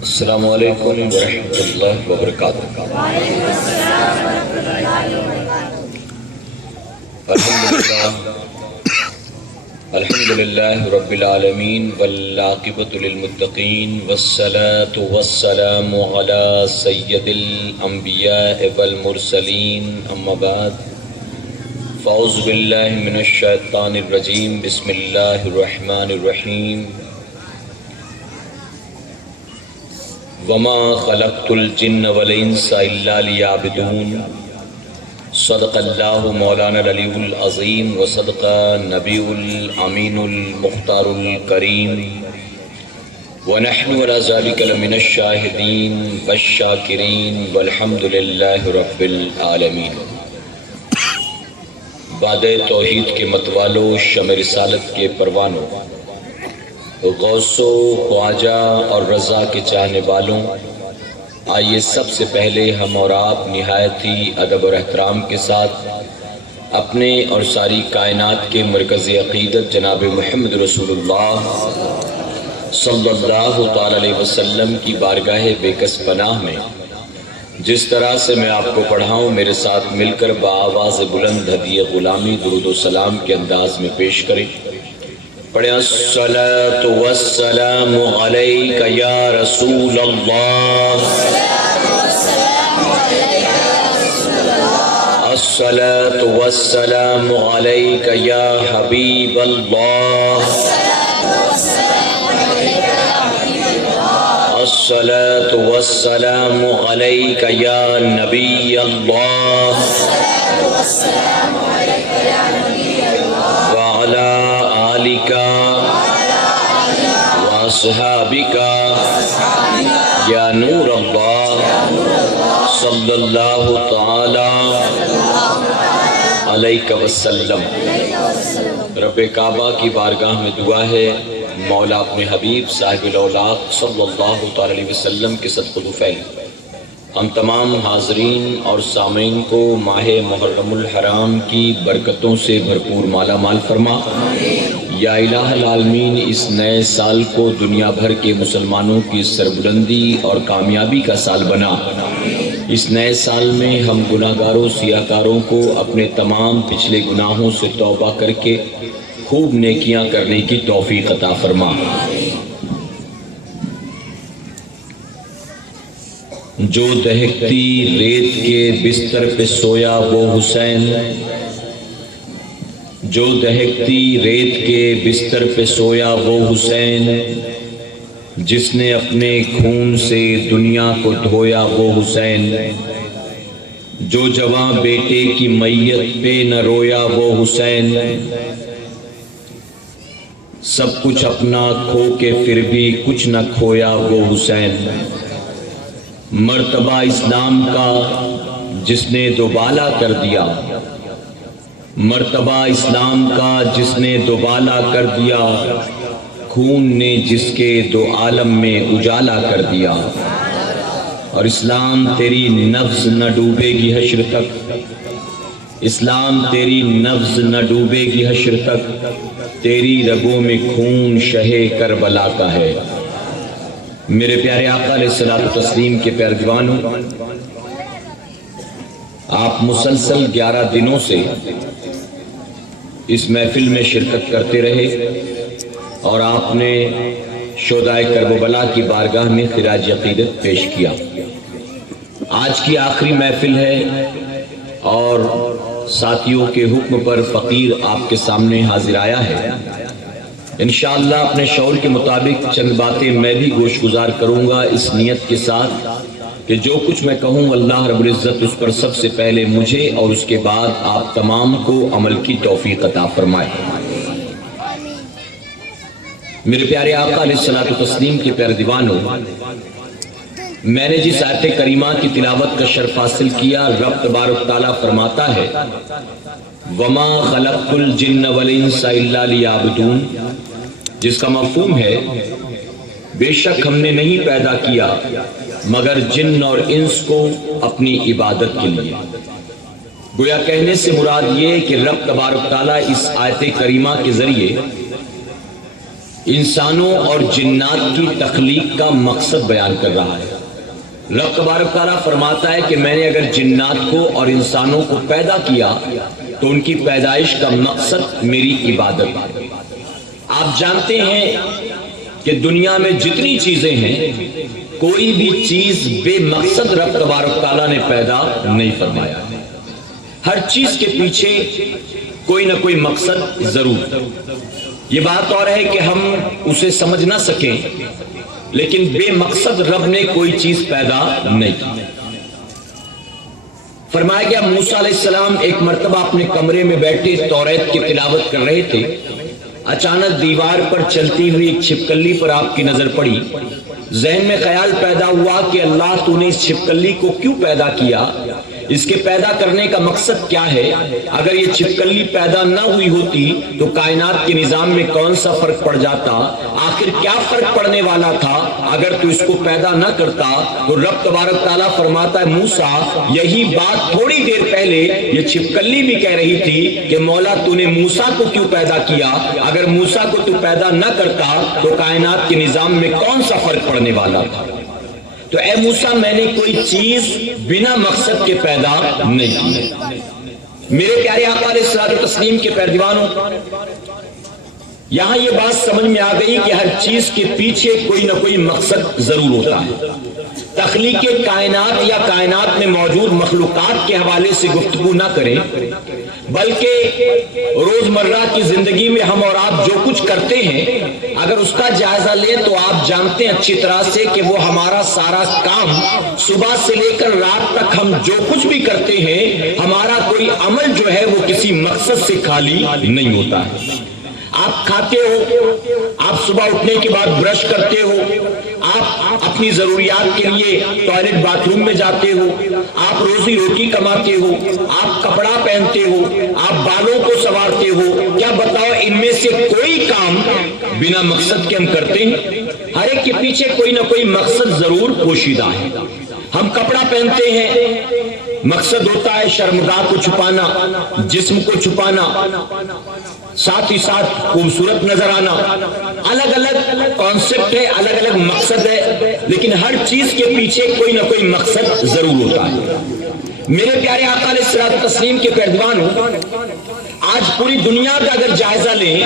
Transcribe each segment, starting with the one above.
السلام علیکم ورحمۃ اللہ وبرکاتہ۔ الحمد للہ رب العالمین والعاقبۃ للمتقین والصلاة والسلام علی سید الانبیاء والمرسلین، اما بعد فاعوذ باللہ من الشیطان الرجیم، بسم اللہ الرحمن الرحیم۔ وما خلقت الجن والانس الا لیعبدون، صدق اللہ مولانا العلی العظیم وصدق نبی الامین المختار الکریم، ونحن علی ذلک لمن الشاہدین والشاکرین والحمد للہ رب العالمین۔ باد توحید کے متوالو، شمع رسالت کے پروانوں، غوث و خواجہ اور رضا کے چاہنے والوں، آئیے سب سے پہلے ہم اور آپ نہایت ہی ادب اور احترام کے ساتھ اپنے اور ساری کائنات کے مرکز عقیدت جناب محمد رسول اللہ صلی اللہ تعالی علیہ وسلم کی بارگاہ بے کس پناہ میں جس طرح سے میں آپ کو پڑھاؤں، میرے ساتھ مل کر بآواز بلند ہدیہ غلامی درود و سلام کے انداز میں پیش کریں۔ پڑھیں الصلاۃ والسلام علیک یا رسول اللہ، الصلاۃ والسلام علیک یا حبیب اللہ، الصلاۃ والسلام علیک یا نبی اللہ، وعلی آلک واصحابک یا نور اللہ، صلی اللہ تعالی علیہ وسلم۔ رب کعبہ کی بارگاہ میں دعا ہے، مولا اپنے حبیب صاحب الاولاق صلی اللہ تعالی علیہ وسلم کے صدقہ طفیل ہم تمام حاضرین اور سامعین کو ماہ محرم الحرام کی برکتوں سے بھرپور مالا مال فرما۔ یا الہ العالمین، اس نئے سال کو دنیا بھر کے مسلمانوں کی سربلندی اور کامیابی کا سال بنا۔ اس نئے سال میں ہم گناہگاروں سیاہکاروں کو اپنے تمام پچھلے گناہوں سے توبہ کر کے خوب نیکیاں کرنے کی توفیق عطا فرما۔ جو دہکتی ریت کے بستر پہ سویا وہ حسین، جو دہکتی ریت کے بستر پہ سویا وہ حسین، جس نے اپنے خون سے دنیا کو دھویا وہ حسین، جو جواں بیٹے کی میت پہ نہ رویا وہ حسین، سب کچھ اپنا کھو کے پھر بھی کچھ نہ کھویا وہ حسین، مرتبہ اسلام کا جس نے دوبالا کر دیا، مرتبہ اسلام کا جس نے دوبالا کر دیا، خون نے جس کے دو عالم میں اجالا کر دیا، اور اسلام تیری نبض نہ ڈوبے گی حشر تک، اسلام تیری نبض نہ ڈوبے گی حشر تک، تیری رگوں میں خون شہ کربلا کا ہے۔ میرے پیارے آقا علیہ الصلوۃ والتسلیم کے پیارے دیوانوں، آپ مسلسل 11 دنوں سے اس محفل میں شرکت کرتے رہے اور آپ نے شہدائے کربلا کی بارگاہ میں خراج عقیدت پیش کیا۔ آج کی آخری محفل ہے اور ساتھیوں کے حکم پر فقیر آپ کے سامنے حاضر آیا ہے۔ انشاءاللہ اپنے شعور کے مطابق چند باتیں میں بھی گوش گزار کروں گا، اس نیت کے ساتھ کہ جو کچھ میں کہوں اللہ رب العزت اس پر سب سے پہلے مجھے اور اس کے بعد آپ تمام کو عمل کی توفیق عطا فرمائے۔ میرے پیارے آقا علیہ الصلوۃ والتسلیم کے پیارے دیوانوں، میں نے جس آیت کریمہ کی تلاوت کا شرف حاصل کیا، رب تبارک تعالیٰ فرماتا ہے وما خلقت الجن والانس الا لیعبدون، جس کا مفہوم ہے بے شک ہم نے نہیں پیدا کیا مگر جن اور انس کو اپنی عبادت کے لیے۔ گویا کہنے سے مراد یہ کہ رب تبارک تعالیٰ اس آیت کریمہ کے ذریعے انسانوں اور جنات کی تخلیق کا مقصد بیان کر رہا ہے۔ رب تبارک تعالیٰ فرماتا ہے کہ میں نے اگر جنات کو اور انسانوں کو پیدا کیا تو ان کی پیدائش کا مقصد میری عبادت ہے۔ آپ جانتے ہیں کہ دنیا میں جتنی چیزیں ہیں کوئی بھی چیز بے مقصد رب تبارک تعالیٰ نے پیدا نہیں فرمایا۔ ہر چیز کے پیچھے کوئی نہ کوئی مقصد ضرور۔ یہ بات اور ہے کہ ہم اسے سمجھ نہ سکیں، لیکن بے مقصد رب نے کوئی چیز پیدا نہیں کی۔ فرمایا گیا موسیٰ علیہ السلام ایک مرتبہ اپنے کمرے میں بیٹھے توریت کی تلاوت کر رہے تھے، اچانک دیوار پر چلتی ہوئی ایک چھپکلی پر آپ کی نظر پڑی۔ ذہن میں خیال پیدا ہوا کہ اللہ تو نے اس چھپکلی کو کیوں پیدا کیا، اس کے پیدا کرنے کا مقصد کیا ہے؟ اگر یہ چھپکلی پیدا نہ ہوئی ہوتی تو کائنات کے نظام میں کون سا فرق پڑ جاتا؟ آخر کیا فرق پڑنے والا تھا اگر تو اس کو پیدا نہ کرتا؟ تو رب تبارک تعالیٰ فرماتا ہے موسیٰ یہی بات تھوڑی دیر پہلے یہ چھپکلی بھی کہہ رہی تھی کہ مولا تو نے موسیٰ کو کیوں پیدا کیا؟ اگر موسیٰ کو تو پیدا نہ کرتا تو کائنات کے نظام میں کون سا فرق پڑنے والا تھا؟ تو اے موسیٰ میں نے کوئی چیز بنا مقصد کے پیدا نہیں کی۔ میرے پیارے آقا علیہ الصلوۃ والتسلیم کے پیروانوں، یہاں یہ بات سمجھ میں آ گئی کہ ہر چیز کے پیچھے کوئی نہ کوئی مقصد ضرور ہوتا ہے۔ تخلیق کائنات یا کائنات میں موجود مخلوقات کے حوالے سے گفتگو نہ کریں، بلکہ روزمرہ کی زندگی میں ہم اور آپ جو کچھ کرتے ہیں اگر اس کا جائزہ لیں تو آپ جانتے ہیں اچھی طرح سے کہ وہ ہمارا سارا کام صبح سے لے کر رات تک ہم جو کچھ بھی کرتے ہیں ہمارا کوئی عمل جو ہے وہ کسی مقصد سے خالی نہیں ہوتا ہے۔ آپ کھاتے ہو، آپ صبح اٹھنے کے بعد برش کرتے ہو، آپ اپنی ضروریات کے لیے ٹوائلٹ باتھ روم میں جاتے ہو، آپ روزی روٹی کماتے ہو، آپ کپڑا پہنتے ہو، آپ بالوں کو سنوارتے ہو۔ کیا بتاؤ ان میں سے کوئی کام بنا مقصد کے ہم کرتے ہیں؟ ہر ایک کے پیچھے کوئی نہ کوئی مقصد ضرور پوشیدہ ہے۔ ہم کپڑا پہنتے ہیں، مقصد ہوتا ہے شرمگاہ کو چھپانا، جسم کو چھپانا، ساتھ ہی ساتھ خوبصورت نظر آنا۔ الگ الگ کانسیپٹ ہے، الگ الگ مقصد ہے، لیکن ہر چیز کے پیچھے کوئی نہ کوئی مقصد ضرور ہوتا ہے۔ میرے پیارے آقا علیہ الصلوۃ والتسلیم کے پیروانوں، آج پوری دنیا کا اگر جائزہ لیں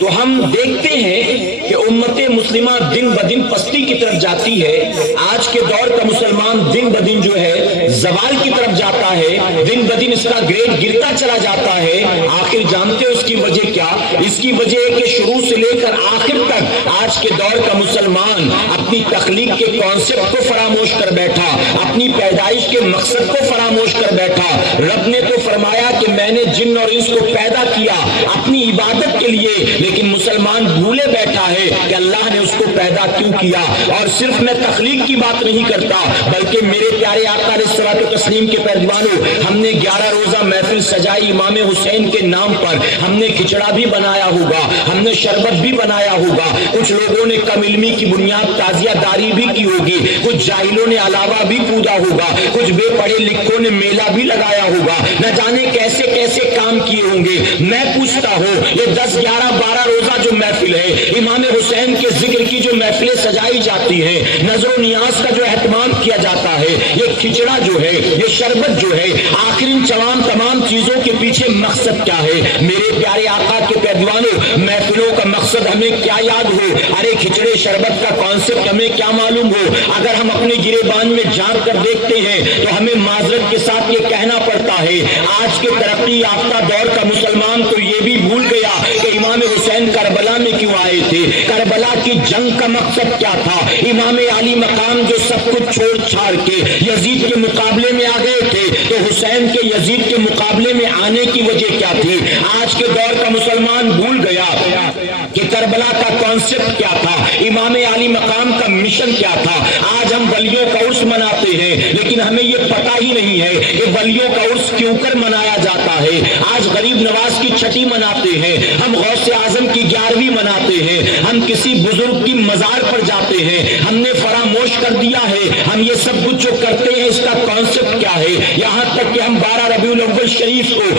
تو ہم دیکھتے ہیں کہ امت مسلمہ دن بدن پستی کی طرف جاتی ہے۔ آج کے دور کا مسلمان دن بدن جو ہے زوال کی طرف جاتا ہے، دن بدن اس کا گریڈ گرتا چلا جاتا ہے۔ آخر جانتے ہو اس کی وجہ کیا؟ اس کی وجہ ہے کہ شروع سے لے کر آخر تک آج کے دور کا مسلمان اپنی تخلیق کے کانسیپٹ کو فراموش کر بیٹھا، اپنی پیدائش کے مقصد کو فراموش کر بیٹھا۔ رب نے تو فرمایا کہ میں نے جن اور انس کو پیدا کیا اپنی عبادت کے لیے، لیکن مسلمان بھولے بیٹھا ہے کہ اللہ نے اس کو پیدا کیوں کیا۔ اور صرف میں تخلیق کی بات نہیں کرتا بلکہ میرے پیارے آقا علیہ الصلوۃ والتسلیم کے پیروانوں، ہم نے 11 روزہ محفل سجائی امام حسین کے نام پر، ہم نے کھچڑا بھی بنایا ہوگا، ہم نے شربت بھی بنایا ہوگا، کچھ لوگوں نے کم علمی کی بنیاد تعزیہ داری بھی کی ہوگی، کچھ جاہلوں نے علاوہ بھی کودا ہوگا، کچھ بے پڑھے لکھوں نے میلہ بھی لگایا ہوگا، نہ جانے کیسے کیسے کام کیے ہوں گے۔ میں پوچھتا ہوں یہ 10 11 12 روزہ جو محفل ہے، امام حسین کے ذکر کی جو محفلیں سجائی جاتی ہیں، نظر و نیاز کا جو اہتمام کیا جاتا ہے، یہ کھچڑا جو ہے، یہ شربت جو ہے، آخر ان تمام چیزوں کے پیچھے مقصد کیا ہے؟ میرے پیارے آقا کے پیروانوں، محفلوں کا مقصد ہمیں کیا یاد ہو، ارے کھچڑے شربت کا کانسیپٹ ہمیں کیا معلوم ہو؟ اگر ہم اپنے گریبان میں جھانک کر دیکھتے ہیں تو ہمیں معذرت کے ساتھ یہ کہنا پڑتا ہے آج کے ترقی یافتہ دور کا مسلمان تو یہ بھی بھول گیا کہ امام حسین کربلا میں کیوں آئے تھے، کربلا کی جنگ کا مقصد کیا تھا۔ امام علی مقام جو سب کچھ چھوڑ چھاڑ کے یزید کے مقابلے میں آ گئے تھے، تو حسین کے یزید کے مقابلے میں آنے کی وجہ کیا تھی؟ آج کے دور کا مسلمان بھول گیا کہ کربلا کا کانسیپٹ کیا تھا، امام علی مقام کا مشن کیا تھا۔ آج ہم ولیوں کا عرس مناتے ہیں لیکن ہمیں یہ پتہ ہی نہیں ہے کہ ولیوں کا عرس کیوں کر منایا جاتا ہے۔ آج غریب نواز کی چھٹی مناتے ہیں، ہم غوث اعظم کی 11ویں مناتے ہیں، ہم کسی بزرگ کی مزار پر جاتے ہیں، ہم نے فراموش کر دیا ہے ہم یہ سب کچھ جو کرتے ہیں اس کا کانسیپٹ کیا ہے۔ یہاں تک کہ ہم 12 ربیع الاول شریف کو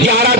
11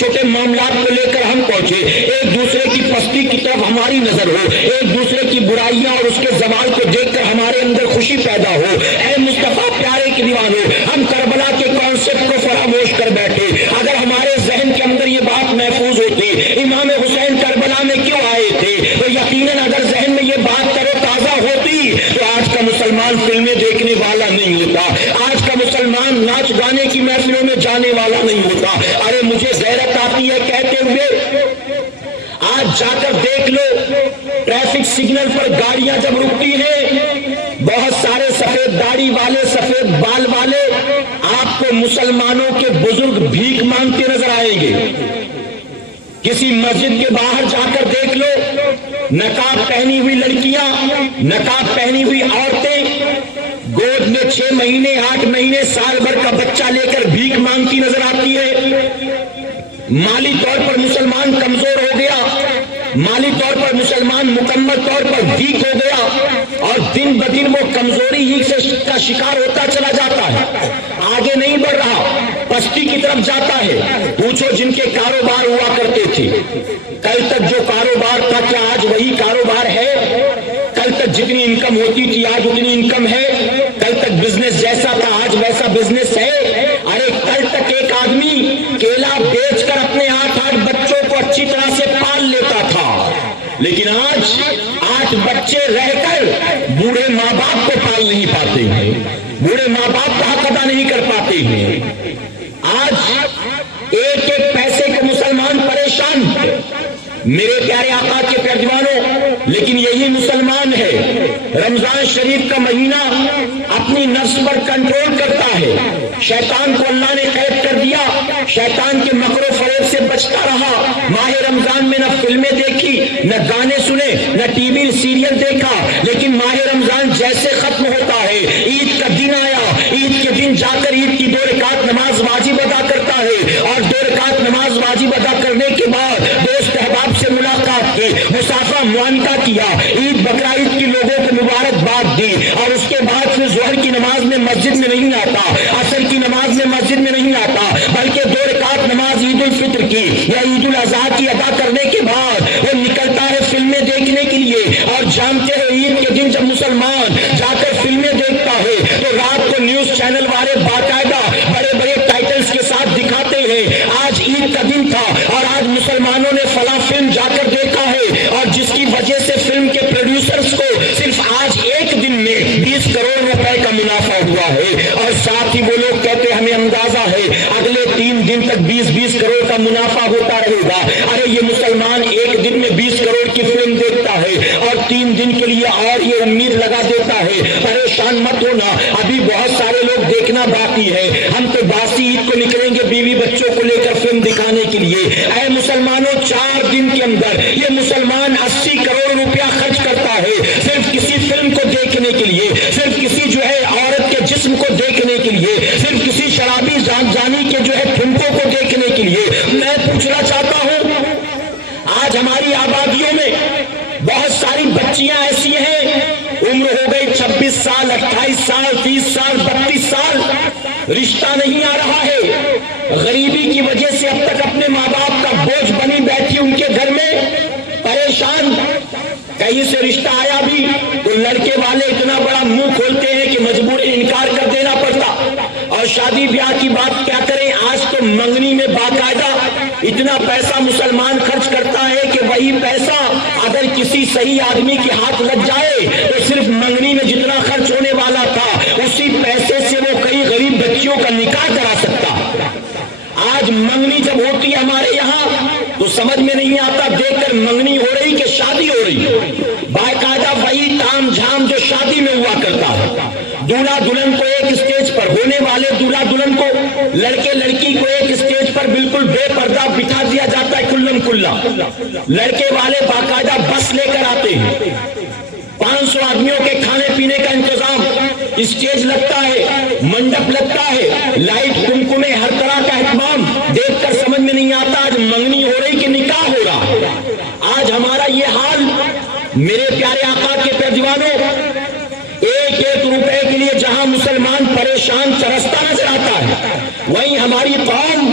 چھوٹے معاملات کو لے کر ہم پہنچے، ایک دوسرے کی پستی کی طرف ہماری نظر ہو، ایک دوسرے کی برائیاں اور اس کے زوال کو دیکھ کر ہمارے اندر خوشی پیدا ہو۔ اے مصطفیٰ پیارے کے دیوانوں، ہم کربلا کے کانسیپٹ کو فراموش کر بیٹھے۔ اگر ہمارے ذہن کے اندر یہ بات محفوظ ہوتی امام حسین کربلا میں کیوں آئے تھے، تو یقیناً اگر ذہن میں یہ بات تر و تازہ ہوتی تو آج کا مسلمان فلمیں دیکھنے والا نہیں ہوتا، آج کا مسلمان ناچ گانے کی محفلوں میں جانے والا نہیں ہوتا۔ ارے مجھے غیرت آتی ہے کہتے ہوئے، آج جا کر دیکھ لو ٹریفک سگنل پر گاڑیاں جب رکتی ہیں، بہت سارے سفید داڑھی والے، سفید بال والے آپ کو مسلمانوں کے بزرگ بھیک مانگتے نظر آئیں گے۔ کسی مسجد کے باہر جا کر دیکھ لو، نقاب پہنی ہوئی لڑکیاں، نقاب پہنی ہوئی عورتیں گود میں 6 مہینے 8 مہینے سال بھر کا بچہ لے کر بھیک مانگتی نظر آتی ہے۔ مالی طور پر مسلمان کمزور ہو گیا، مالی طور پر مسلمان مکمل طور پر ویک ہو گیا، اور دن بدن وہ کمزوری ہی کا شکار ہوتا چلا جاتا ہے، آگے نہیں بڑھ رہا، پستی کی طرف جاتا ہے۔ پوچھو جن کے کاروبار ہوا کرتے تھے، کل تک جو کاروبار تھا کیا آج وہی کاروبار ہے؟ کل تک جتنی انکم ہوتی تھی آج اتنی انکم ہے؟ کل تک بزنس جیسا تھا آج ویسا بزنس ہے؟ ارے کل تک ایک آدمی کیلا بیچ کر اپنے 8 بچوں کو اچھی طرح سے پال لیتا تھا، لیکن آج 8 بچے رہ کر بوڑھے ماں باپ کو پال نہیں پاتے ہیں، بوڑھے ماں باپ کا حق ادا نہیں کر پاتے ہیں۔ آج ایک ایک پیسے کے مسلمان پریشان ہیں میرے پیارے آقا کے پیروانوں، لیکن یہی مسلمان ہے رمضان شریف کا مہینہ اپنی نفس پر کنٹرول کرتا ہے، شیطان کو اللہ نے قید کر دیا، شیطان کے مکر و فریب سے بچتا رہا۔ ماہ رمضان میں نہ فلمیں دیکھی، نہ گانے سنے، نہ ٹی وی سیریل دیکھا، لیکن ماہ رمضان جیسے ختم ہوتا ہے، عید کا دن آیا، عید کے دن جا کر عید کی 2 رکعت نماز واجب ادا کرتا ہے، اور 2 رکعت نماز واجب ادا کرنے کے بعد دوست احباب سے ملاقات کی، مصافحہ معانقہ کیا، عید بقرعید کی لوگوں کو مبارکباد دی، اور اس کے بعد پھر ظہر کی نماز میں مسجد میں نہیں آتا، عصر کی نماز میں مسجد میں نہیں آتا، بلکہ 2 رکعت نماز عید الفطر کی یا عید الاضحیٰ کی ادا کرنے کے بعد وہ نکلتا ہے فلمیں دیکھنے کے لیے۔ اور جانتے ہیں عید کے دن جب مسلمان جا کر فلمیں دیکھتا ہے تو رات کو نیوز چینل والے باقاعدہ بڑے بڑے ٹائٹلز کے ساتھ دکھاتے ہیں آج عید کا دن تھا اور آج مسلمانوں نے فلاں فلم جا کر دیکھا ہے، اور جس کی وجہ سے فلم کے پروڈیوسرز کو صرف آج ایک دن میں 20 کروڑ روپے کا منافع ہوا ہے، اور ساتھ ہی وہ لوگ کہتے ہیں ہمیں اندازہ ہے اگلے 3 دن تک 20 کروڑ کا منافع ہوتا رہے گا۔ ارے یہ مسلمان ایک دن میں 20 کروڑ کی فلم دیکھتا ہے اور 3 دن کے لیے اور یہ امید لگا دیتا ہے۔ پریشان مت ہونا، ابھی بہت سارے لوگ دیکھنا باقی ہے، ہم تو باسی عید کو نکلیں گے بیوی بچوں کو لے کر فلم دکھانے کے لیے۔ اے مسلمانوں، 4 دن کے اندر یہ مسلمان 80 کروڑ روپیہ خرچ کرتا ہے صرف کسی فلم کو دیکھنے کے لیے، صرف کسی جو ہے عورت کے جسم کو دیکھنے کے لیے، صرف کسی شرابی زانی کے جو ہے ٹھمکوں کو دیکھنے کے لیے۔ میں پوچھنا چاہتا ہوں، آج ہماری آبادیوں میں بہت ساری بچیاں ایسی ہیں، عمر ہو گئی 26 سال 28 سال 30 سال 32 سال، رشتہ نہیں آ رہا ہے، غریبی کی وجہ سے اب تک اپنے ماں باپ کا بوجھ بنی بیٹھی ان کے گھر میں، پریشان۔ کہیں سے رشتہ آیا بھی تو لڑکے والے اتنا بڑا منہ کھولتے ہیں کہ مجبور انکار کر دینا پڑتا، اور شادی بیاہ کی بات کیا کریں، آج تو منگنی میں باقاعدہ اتنا پیسہ مسلمان خرچ کرتا ہے کہ وہی پیسہ اگر کسی صحیح آدمی کے ہاتھ لگ جائے تو صرف منگنی میں جتنا خرچ ہونے والا تھا اسی پیسے سے وہ کئی غریب بچیوں کا نکاح کرا سکتا۔ آج منگنی جب ہوتی ہے ہمارے یہاں تو سمجھ میں نہیں آتا دیکھ کر منگنی ہو رہی کہ شادی ہو رہی، باقاعدہ وہی تام جھام جو شادی میں ہوا کرتا ہے۔ دولہا دلہن کو ایک اسٹیج پر، ہونے والے دولہا دلہن کو، لڑکے لڑکی کو ایک اسٹیج پر بالکل بے پردہ بٹھا دیا جاتا ہے کلم کلا، لڑکے والے باقاعدہ بس لے کر آتے ہیں، 500 آدمیوں کے کھانے پینے کا انتظام، اسٹیج لگتا ہے، منڈپ لگتا ہے، لائٹ کمکمے ہر طرح کا اہتمام، دیکھ کر سمجھ میں نہیں آتا آج منگنی ہو رہی کہ نکاح ہو رہا۔ آج ہمارا یہ حال میرے پیارے آقا کے پیروانوں، ایک ایک روپے کے لیے جہاں مسلمان پریشان ترستا نظر آتا ہے، وہیں ہماری قوم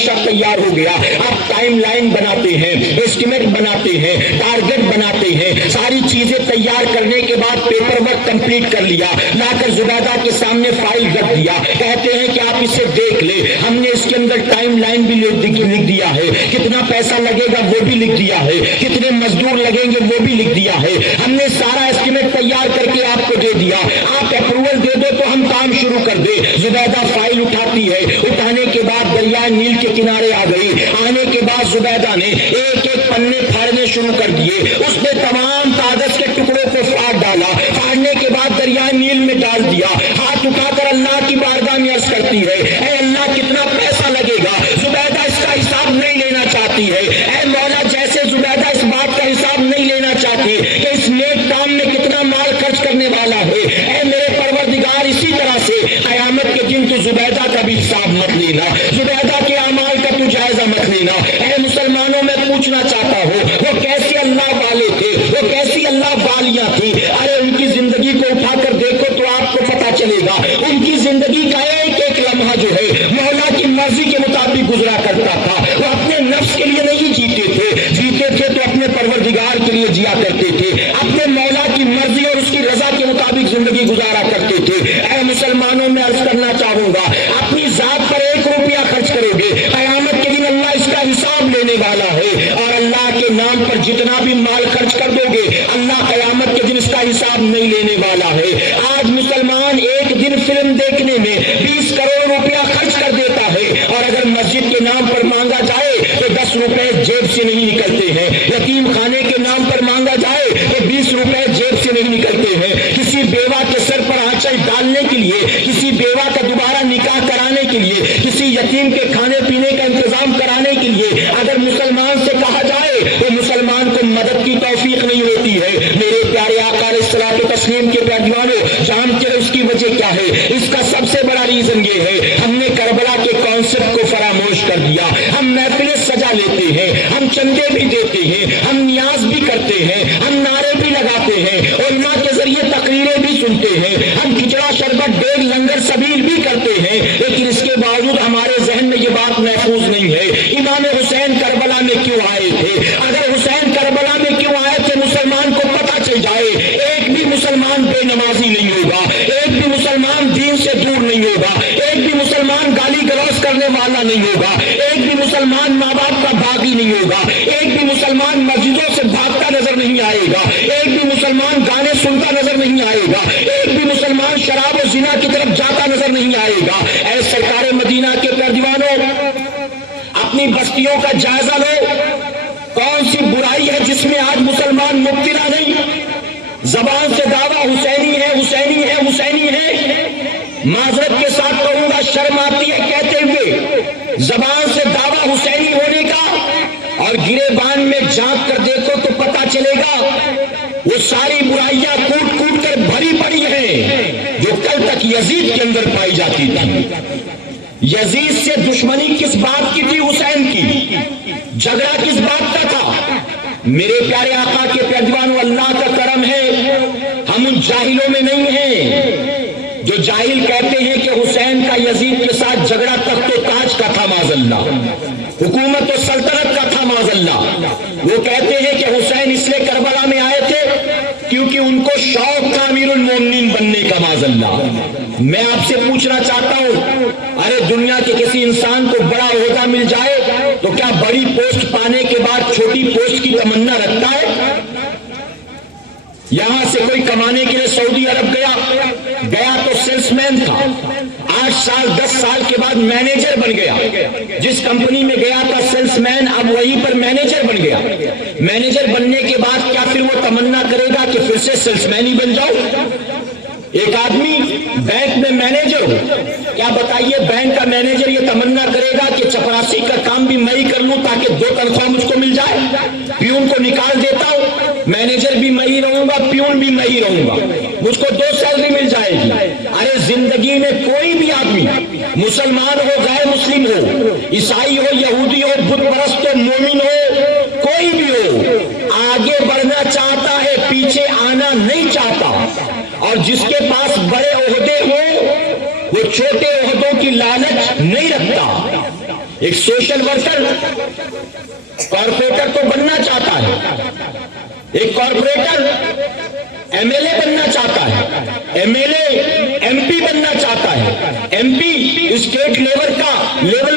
نقشہ تیار ہو گیا. آپ ٹائم لائن بناتے ہیں, ایسٹیمیٹ بناتے ہیں, ٹارگٹ بناتے ہیں. ساری چیزیں تیار کرنے کے بعد پیپر ورک کمپلیٹ کر لیا, لا کر زبیدہ کے سامنے فائل رکھ دیا. کہتے ہیں کہ آپ اسے دیکھ لیں, ہم نے اس کے اندر ٹائم لائن بھی لکھ دیا ہے, کتنا پیسہ لگے گا وہ بھی لکھ دیا ہے, کتنے مزدور لگیں گے وہ بھی لکھ دیا ہے. ہم نے سارا ایسٹیمیٹ تیار کر کے آپ کو دے دیا, آپ اپروول دے دو تو ہم کام شروع کر دیں. زبیدہ فائل اٹھاتی ہے, اٹھانے کے بعد دریائے نیل کے کنارے آ گئی. آنے کے بعد زبیدہ نے ایک ایک پنے پھاڑنے شروع کر دیے. اس نے تمام کاغذ کے ٹکڑوں کو پھاڑ ڈالا, پھاڑنے کے بعد دریائے نیل میں ڈال دیا. ہاتھ اٹھا کر اللہ کی بارگاہ میں عرض کرتی ہے, اے اللہ کتنا پیسہ لگے گا. زبیدہ اس کا حساب نہیں لینا چاہتی ہے. اے مولا, جیسے زبیدہ اس بات کا حساب نہیں لینا چاہتی کہ اس نیک کام میں کتنا مال خرچ کرنے والا ہے, اے میرے پروردگار اسی طرح سے قیامت کے دن تو زبیدہ کا بھی حساب مت لینا, زبیدہ کے اعمال کا تو جائزہ مت لینا. اے مسلمانوں, میں پوچھنا چاہتا ہوں وہ کیسے اللہ والے تھے, وہ کیسی اللہ والیاں تھی. ارے ان کی زندگی کو اٹھا کر دیکھو تو آپ کو پتا چلے گا ان کی زندگی کا ایک ایک لمحہ جو ہے مولا کی مرضی کے مطابق گزرا کرتا تھا. وہ اپنے نفس کے لیے نہیں جیتے تھے تو اپنے پروردگار کے لیے جیا کرتے تھے, اپنے مولا کی مرضی اور اس کی رضا کے مطابق زندگی گزارا کرتے تھے. اے مسلمانوں, میں عرض کرنا چاہوں گا, اپنی ذات پر 1 روپیہ خرچ کرو گے, قیامت کے دن اللہ اس کا حساب لینے والا ہے. اور اللہ کے نام پر جتنا بھی مال خرچ کر دو گے, اللہ قیامت کے دن اس کا حساب نہیں لینے والا ہے. آج مسلمان ایک دن فلم دیکھنے میں 20 کروڑ روپیہ خرچ کر دیتا ہے, اور اگر مسجد کے نام پر مانگا جائے تو 10 روپے جیب سے نہیں نکلتے ہیں. یتیم خانے کے نام پر مانگا جائے تو 20 روپے جیب سے نہیں نکلتے ہیں. کسی بیوہ کے سر پر آنچل ڈالنے کے لیے, کسی بیوہ کا دوبارہ نکاح کرانے کے لیے, کسی یتیم کے کھانے پینے کا انتظام کرانے کے لیے اگر مسلمان سے کہا جائے تو مسلمان کو مدد کی توفیق نہیں ہوتی ہے. میرے پیارے آقا علیہ الصلوۃ والتسلیم کے پیروانوں, جانتے ہیں اس کی وجہ کیا ہے؟ اس کا سب سے بڑا ریزن یہ ہے, ہم نے کربلا کے کانسیپٹ کو فراموش کر دیا. ہم محفلیں سجا لیتے ہیں, ہم چندے بھی دیتے ہیں, ہم نیاز بھی کرتے ہیں, ہم نعرے بھی لگاتے ہیں, علماء کے ذریعے تقریریں بھی سنتے ہیں, ہم کھچڑا شربت ڈیگ لنگر سبیل بھی کرتے ہیں, لیکن اس کے باوجود ہمارے ذہن میں یہ بات محفوظ نہیں ہے امام حسین کربلا میں کیوں آئے تھے. اگر حسین کربلا میں کیوں آئے تھے مسلمان کو پتا چل جائے, ایک بھی مسلمان بے نمازی نہیں ہوگا, ایک بھی مسلمان دین سے دور نہیں ہوگا, ایک بھی مسلمان گالی گلوچ کرنے والا نہیں ہوگا, ایک بھی مسلمان ماں باپ کا باغی نہیں ہوگا, ایک بھی مسلمان مسجدوں سے بھاگتا نظر نہیں آئے گا, ایک بھی مسلمان گانے سنتا نظر نہیں آئے گا, ایک بھی مسلمان شراب و زنا کی طرف جاتا نظر نہیں آئے گا. اے سرکار مدینہ کے دیوانوں, اپنی بستیوں کا جائزہ لو, کون سی برائی ہے جس میں آج مسلمان مبتلا نہیں؟ زبان سے دعویٰ حسینی ہے, حسینی ہے, حسینی ہے. معذرت کے ساتھ کہوں گا, شرم آتی ہے کہتے ہوئے زبان سے دعویٰ حسینی ہونے کا, اور گریبان میں جھانک کر دیکھو تو پتا چلے گا وہ ساری برائیاں کوٹ کوٹ کر بھری پڑی ہیں جو کل تک یزید کے اندر پائی جاتی تھی. یزید سے دشمنی کس بات کی تھی؟ حسین کی. جھگڑا کس بات کا تھا؟ میرے پیارے آقا کے پیروانوں, اللہ کا کرم ہے ہم ان جاہلوں میں نہیں ہیں جو جاہل کہتے ہیں کہ حسین کا یزید کے ساتھ جھگڑا تخت و تاج کا تھا معاذ اللہ, حکومت و سلطنت کا تھا معاذ اللہ. وہ کہتے ہیں کہ حسین اس لیے کربلا میں آئے تھے کیونکہ ان کو شوق تھا امیر المومنین بننے کا معاذ اللہ. میں آپ سے پوچھنا چاہتا ہوں, ارے دنیا کے کسی انسان کو بڑا عہدہ مل جائے تو کیا بڑی پوسٹ پانے کے بعد چھوٹی پوسٹ کی تمنا رکھتا ہے؟ یہاں سے کوئی کمانے کے لیے سعودی عرب گیا تو سیلس مین تھا, 8 سال 10 سال کے بعد مینیجر بن گیا. جس کمپنی میں گیا تھا سیلس مین, اب وہیں پر مینیجر بن گیا. مینیجر بننے کے بعد کیا پھر وہ تمنا کرے گا کہ پھر سے سیلس مین ہی بن جاؤ؟ ایک آدمی بینک میں مینیجر ہو, کیا بتائیے بینک کا مینیجر یہ تمنا کرے گا کہ چپراسی کا کام بھی میں ہی کر لوں تاکہ 2 تنخواہ مجھ کو مل جائے؟ پیون کو نکال دیتا ہوں, مینیجر بھی میں ہی رہوں گا, پیون بھی میں ہی رہوں گا, مجھ کو 2 سیلری مل جائے گی. ارے زندگی میں کوئی بھی آدمی, مسلمان ہو غیر مسلم ہو, عیسائی ہو یہودی ہو بت پرست ہو مومن ہو, کوئی بھی ہو, آگے بڑھنا چاہتا ہے, پیچھے آنا نہیں چاہتا. اور جس کے پاس بڑے عہدے ہوں وہ چھوٹے عہدوں کی لالچ نہیں رکھتا. ایک سوشل ورکر کارپوریٹر تو بننا چاہتا ہے، ایک کارپوریٹر ایم ایل اے بننا چاہتا ہے، M L A M P بننا چاہتا ہے، ایم پی اسٹیٹ لیول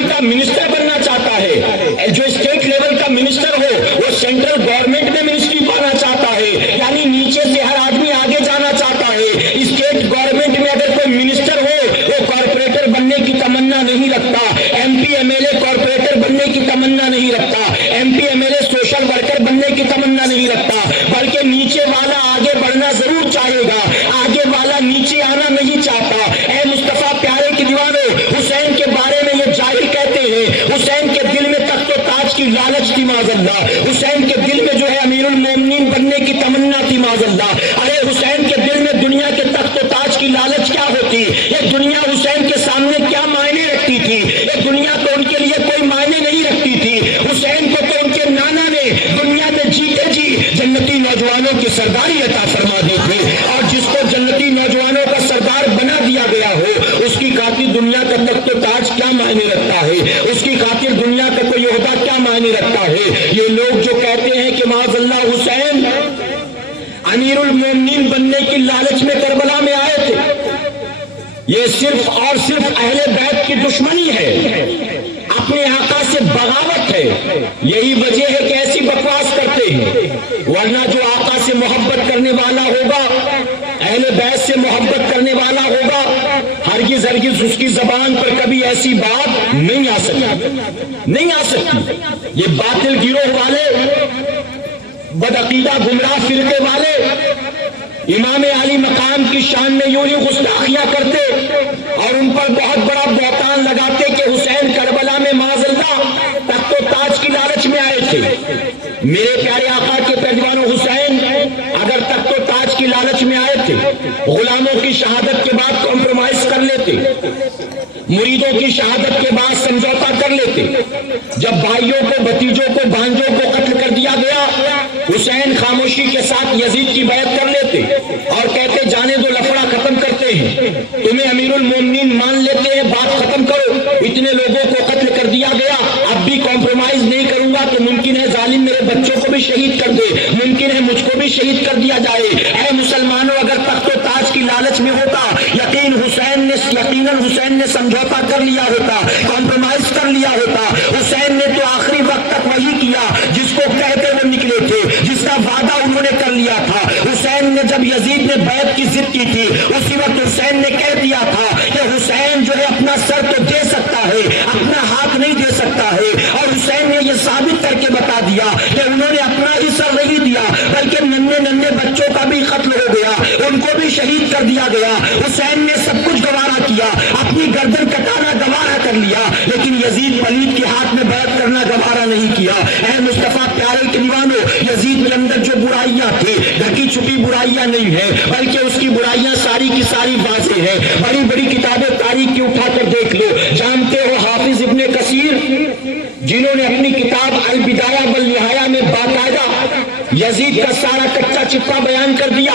کا منسٹر بننا چاہتا ہے، جو اسٹیٹ لیول کا منسٹر ہو وہ سینٹرل گورنمنٹ میں منسٹری پانا چاہتا ہے، یعنی نیچے سے ہر آدمی آگے جانا چاہتا ہے۔ اسٹیٹ گورنمنٹ میں اگر کوئی منسٹر ہو وہ کارپوریٹر بننے کی تمنا نہیں رکھتا، M P M L A corporator بننے کی تمنا نہیں رکھتا، M P M L A social worker بننے کی تمنا نہیں رکھتا، بلکہ نیچے والا آگے بڑھنا ضرور چاہے گا، آگے والا نیچے آنا نہیں چاہتا۔ اے مصطفیٰ پیارے کے دیوانوں، حسین کے بارے میں یہ جاہل کہتے ہیں حسین کے دل میں تخت و تاج کی لالچ تھی معاذ اللہ، حسین کے دل میں جو ہے امیر المومنین بننے کی تمنا تھی معاذ اللہ۔ ارے حسین کے دل میں دنیا کے تخت و تاج کی لالچ کیا ہوتی؟ یہ دنیا حسین کے سامنے کیا معنی رکھتی تھی؟ یہ دنیا تو ان کے لیے کوئی معنی نہیں رکھتی تھی۔ حسین کو تو ان کے نانا نے دنیا میں جیتے جی جنتی نوجوانوں کی سرداری عطا فرما دی تھی، اور جس کو جنتی نوجوانوں کا سردار بنا دیا گیا ہو اس کی خاطر دنیا کا تخت و تاج کیا معنی رکھتا ہے، اس کی خاطر دنیا کا کوئی عہدہ کیا معنی رکھتا ہے؟ یہ لوگ جو کہتے ہیں کہ معاذ اللہ حسین امیر المومنین بننے کی لالچ میں کربلا میں آئے تھے، یہ صرف اور صرف اہل بیت کی دشمنی ہے، اپنے آقا سے بغاوت ہے، یہی وجہ ہے کہ ایسی بکواس کرتے ہیں۔ ورنہ جو آقا سے محبت کرنے والا ہوگا، اہل بیت سے محبت کرنے والا ہوگا، ہرگز ہرگز اس کی زبان پر کبھی ایسی بات نہیں آ سکتی۔ یہ باطل گروہ والے، بدعقیدہ گمراہ فرقے والے امام علی مقام کی شان میں یوں ہی گستاخیاں کرتے اور ان پر بہت بڑا بہتان لگاتے کہ حسین کربلا میں معاذ اللہ تخت و تاج کی لالچ میں آئے تھے۔ میرے پیارے آقا کے پیروانوں، حسین اگر تخت و تاج کی لالچ میں آئے تھے، غلاموں کی شہادت کے بعد کمپرومائز کر لیتے، مریدوں کی شہادت کے بعد سمجھوتا کر لیتے۔ جب بھائیوں کو، بھتیجوں کو، بھانجوں کو قتل کر دیا گیا، حسین خاموشی کے ساتھ یزید کی بیعت کر لیتے اور کہتے جانے دو، لفڑا ختم کرتے ہیں، تمہیں امیر المومنین مان لیتے ہیں، بات ختم کرو، اتنے لوگوں کو قتل کر دیا گیا، اب بھی کمپرومائز نہیں کروں گا تو ممکن ہے ظالم میرے بچوں کو بھی شہید کر دے، ممکن ہے مجھ کو بھی شہید کر دیا جائے۔ اے مسلمانوں، اگر تخت و تاج کی لالچ میں ہوتا یقیناً حسین نے سمجھوتا کر لیا ہوتا، کمپرومائز کر لیا ہوتا۔ حسین نے تو آخری وقت تک وہی کیا جس کو کہہ کے وہ نکلے تھے، جس کا وعدہ انہوں نے کر لیا تھا۔ حسین نے جب یزید نے بیعت کی ضد کی تھی، اسی وقت حسین نے کہہ دیا تھا کہ حسین جو ہے اپنا سر تو دے سکتا ہے، اپنا ہاتھ نہیں دے سکتا ہے، اور حسین نے یہ ثابت کر کے بتا دیا کہ انہوں نے اپنا ہی سر نہیں دیا بلکہ ننھے بچوں کا بھی قتل ہو گیا، ان کو بھی شہید کر دیا گیا۔ حسین نے سب کچھ گوارا کیا، اپنی گردن کٹانا گوارا کر لیا، لیکن یزید پلید کے ہاتھ میں بیعت کرنا گوارا نہیں کیا۔ اے مصطفیٰ پیارے کے دیوانوں، یزید کے اندر جو برائیاں تھی ڈھکی چھپی برائیاں نہیں ہیں، بلکہ اس کی برائیاں ساری کی ساری واضح ہیں۔ بڑی بڑی کتابیں تاریخ کی اٹھا کر دیکھ لو، جانتے ہو حافظ ابن کثیر جنہوں نے اپنی کتاب البدایہ والنہایہ میں باقاعدہ یزید کا سارا کچا چپا بیان کر دیا۔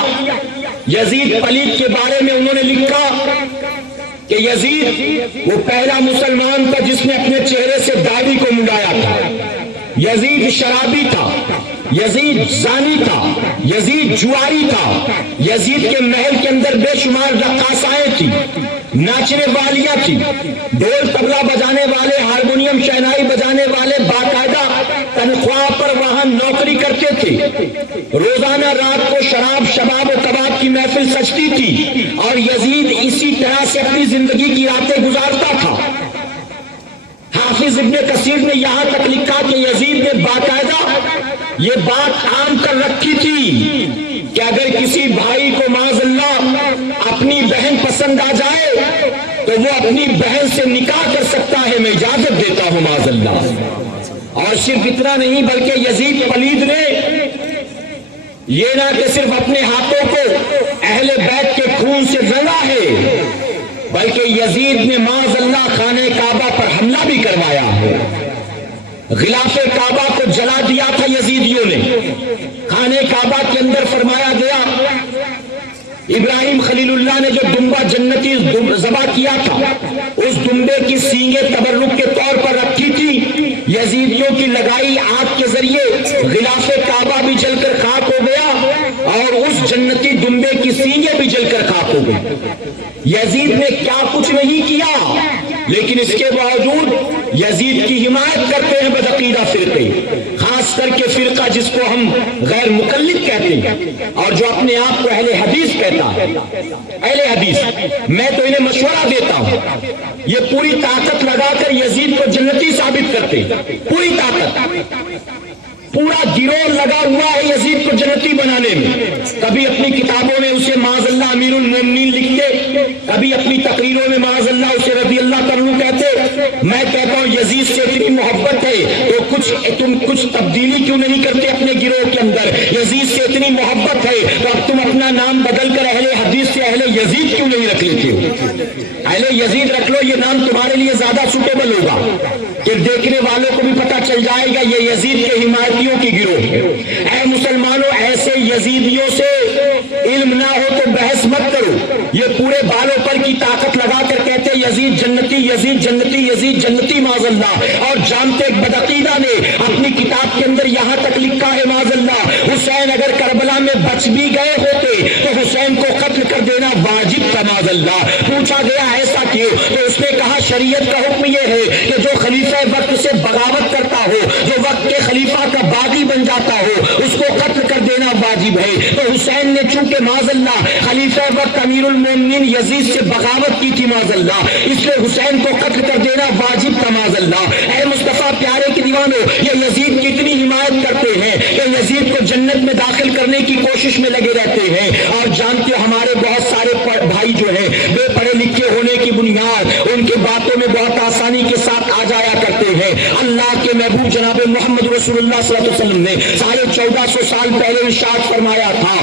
یزید پلید کے بارے میں انہوں نے لکھا کہ یزید وہ پہلا مسلمان تھا جس نے اپنے چہرے سے داڑھی کو منڈایا تھا، یزید شرابی تھا، یزید زانی تھا، یزید جواری تھا، یزید کے محل کے اندر بے شمار رقاصائیں تھیں، ناچنے والیاں تھیں، ڈھول طبلہ بجانے والے، ہارمونیم شہنائی بجانے والے باقاعدہ تنخواہ پر وہاں نوکری کرتے تھے۔ روزانہ رات کو شراب، شباب و کباب کی محفل سجتی تھی اور یزید اسی طرح سے اپنی زندگی کی راتیں گزارتا تھا۔ حافظ ابن کثیر نے یہاں تک لکھا کہ یزید نے باقاعدہ یہ بات عام کر رکھی تھی کہ اگر کسی بھائی کو معاذ اللہ اپنی بہن پسند آ جائے تو وہ اپنی بہن سے نکاح کر سکتا ہے، میں اجازت دیتا ہوں معاذ اللہ۔ اور صرف اتنا نہیں بلکہ یزید پلید نے یہ نہ کہ صرف اپنے ہاتھوں کو اہل بیت کے خون سے رنگا ہے بلکہ یزید نے معاذ اللہ خانہ کعبہ پر حملہ بھی کروایا ہے۔ غلاف کعبہ کو جلا دیا تھا یزیدیوں نے۔ خانہ کعبہ کے اندر فرمایا گیا ابراہیم خلیل اللہ نے جو دمبا جنتی ذبح کیا تھا، اس دمبے کی سینگیں تبرک کے طور پر رکھی تھی کی، یزیدیوں کی لگائی آگ کے ذریعے غلاف کعبہ بھی جل کر خاک ہو گیا اور اس جنتی دمبے کی سینگیں بھی جل کر خاک ہو گئی۔ یزید نے کیا کچھ نہیں کیا، لیکن اس کے باوجود یزید کی حمایت کرتے ہیں بدعقیدہ فرقے، خاص کر کے فرقہ جس کو ہم غیر مقلد کہتے ہیں اور جو اپنے آپ کو اہل حدیث کہتا ہے۔ اہل حدیث، میں تو انہیں مشورہ دیتا ہوں، یہ پوری طاقت لگا کر یزید کو جنتی ثابت کرتے ہیں، پوری طاقت، پورا گروہ لگا ہوا ہے یزید کو جنتی بنانے میں۔ کبھی اپنی کتابوں میں اسے معاذ اللہ امیر المومنین لکھتے، کبھی اپنی تقریروں میں معاذ اللہ اسے رضی اللہ تعالیٰ کہتے۔ میں کہتا ہوں یزید سے اتنی محبت ہے تو تم کچھ تبدیلی کیوں نہیں کرتے اپنے گروہ کے اندر؟ یزید سے اتنی محبت ہے تو اب تم اپنا نام بدل کر اہل حدیث سے اہل یزید کیوں نہیں رکھ لیتے ہو؟ اہل یزید رکھ لو، یہ نام تمہارے لیے زیادہ سوٹیبل ہوگا کہ دیکھنے والوں کو بھی پتہ چل جائے گا یہ یزید کے حمایتیوں کی گروہ ہے۔ اے مسلمانوں، ایسے یزیدیوں سے علم نہ ہو تو بحث مت کرو۔ یہ پورے بالوں پر کی طاقت لگا کر کہتے یزید جنتی، یزید جنتی، یزید جنتی معاذ اللہ، اور جانتے بدعقیدہ نے اپنی کتاب کے اندر یہاں تک لکھا ہے معاذ اللہ حسین اگر کربلا میں بچ بھی گئے ہوتے تو حسین کو قتل کر دینا واجب تھا معاذ اللہ۔ پوچھا گیا ایسا کیوں؟ تو اس نے کہا شریعت کا حکم یہ ہے کہ جو خلیفہ وقت سے بغاوت کرتا ہو، جو وقت کے خلیفہ کا باغی بن جاتا ہو، اس کو قتل کر دینا واجب ہے۔ تو حسین نے چونکہ معاذ اللہ خلیفہ وقت امیر المومنین یزید سے بغاوت کی تھی معاذ اللہ، اس لیے حسین کو قتل کر دینا واجب تھا معاذ اللہ۔ اے مصطفیٰ پیارے کے دیوانوں، یہ یزید کی اتنی حمایت کرتے ہیں کہ یزید کو جنت میں داخل کرنے کی کوشش میں لگے رہتے ہیں، اور جانتے ہمارے بہت سارے بھائی جو ہیں بے پڑھے لکھے ہونے کی بنیاد ان کے باتوں میں بہت آسانی کے ساتھ آ جایا کرتے ہیں۔ اللہ کے محبوب جناب محمد رسول اللہ صلی اللہ علیہ وسلم نے 1450 سال پہلے ارشاد فرمایا تھا،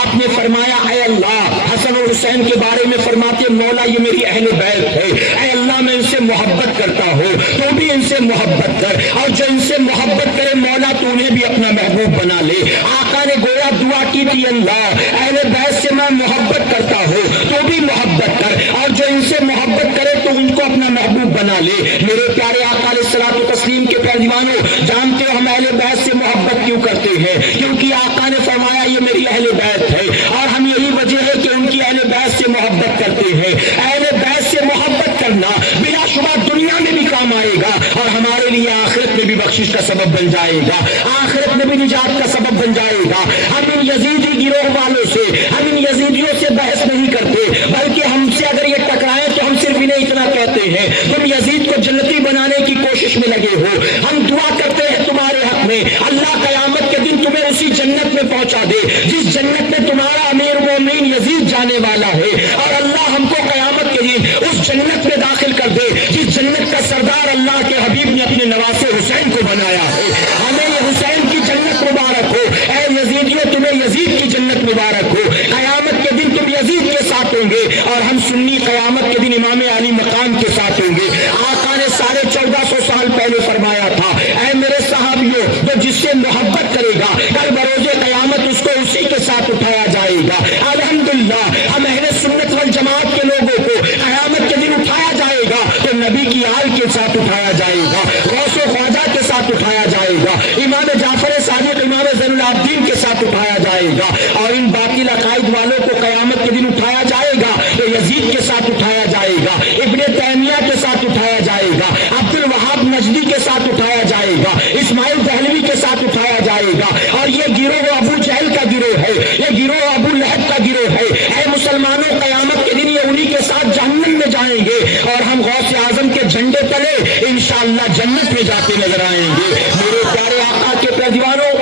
آپ نے فرمایا اے اللہ، حسن اور حسین کے بارے میں فرماتے مولا یہ میری اہل بیت ہے، اے اللہ میں ان سے محبت کرتا ہوں، تو بھی ان سے محبت کر، اور جو ان سے محبت کرے مولا تو انہیں بھی اپنا محبوب بنا لے۔ آقا نے گویا دعا کی تھی اللہ اہل بیت سے میں محبت کرتا ہوں تو بھی محبت کر، اور جو ان سے محبت کرے تو ان کو اپنا محبوب بنا لے۔ میرے پیارے آقا علیہ الصلوۃ والتسلیم کے پیروانوں، جانتے ہو ہم اہل بیت سے محبت کیوں کرتے ہیں؟ کیونکہ آقا نے فرمایا یہ میری اہل بیت ہے، اور ہم یہی وجہ ہے کہ ان کی اہل بیت سے محبت کرتے ہیں۔ اہل بیت سے محبت کرنا بلا شبہ دنیا میں بھی کام آئے گا اور ہمارے لیے آخرت میں بھی بخشش کا سبب بن جائے گا، آخرت میں بھی نجات کا سبب بن جائے گا۔ ہم ان یزیدی گروہ والوں سے، ہم ان یزیدیوں سے بحث نہیں کرتے، بلکہ ہم سے اگر یہ ٹکرائیں تو ہم صرف انہیں اتنا کہتے ہیں تم یزید کو جنتی بنانے کی کوشش میں لگے ہو، ہم دعا کرتے ہیں تمہارے حق میں اللہ قیامت کے دن تمہیں اسی جنت میں پہنچا دے جس جنت میں تمہارا امیر مومنین یزید جانے والا ہے، اور اللہ ہم کو قیامت کے دن اس جنت میں داخل کر دے جس جنت کا سردار اللہ کے حبیب نے اپنے نواسے حسین کو بنایا ہے۔ ہمیں یہ حسین کی جنت مبارک ہو، اے یزیدیوں تمہیں یزید کی جنت مبارک ہو، قیامت کے دن تم یزید کے ساتھ ہوں گے اور ہم سنی قیامت کے دن امام علی مقام کے ساتھ ہوں گے۔ آقا نے 1450 سال پہلے فرمایا تھا اے میرے صحابیوں جو جس سے محبت کرے گا کل بروز قیامت اس کو اسی کے ساتھ اٹھایا جائے گا۔ الحمدللہ ہم اہل سنت والجماعت کے لوگوں کو قیامت کے دن اٹھایا جائے گا تو نبی کی آل کے ساتھ اٹھایا جائے گا، غوث و خواجہ کے ساتھ اٹھایا جائے گا، امام جعفر صادق امام زین العابدین کے ساتھ اٹھایا جائے گا، اور ان باطل عقائد والوں کو قیامت کے دن اٹھایا جائے گا تو یزید کے ساتھ اٹھایا جائے گا، ابن تیمیہ کے ساتھ اٹھایا جائے گا، عبد الوہاب نجدی کے ساتھ اٹھایا جائے گا، اسماعیل دہلوی کے ساتھ اٹھایا جائے گا، اور یہ گروہ ابو جہل کا گروہ ہے، یہ گروہ ابو لہب کا گروہ ہے۔ اے مسلمانوں قیامت کے دن یہ انہی کے ساتھ جہنم میں جائیں گے اور ہم غوث اعظم کے جھنڈے تلے انشاءاللہ جنت میں جاتے نظر آئیں گے۔ میرے پیارے آقا کے پیروانوں،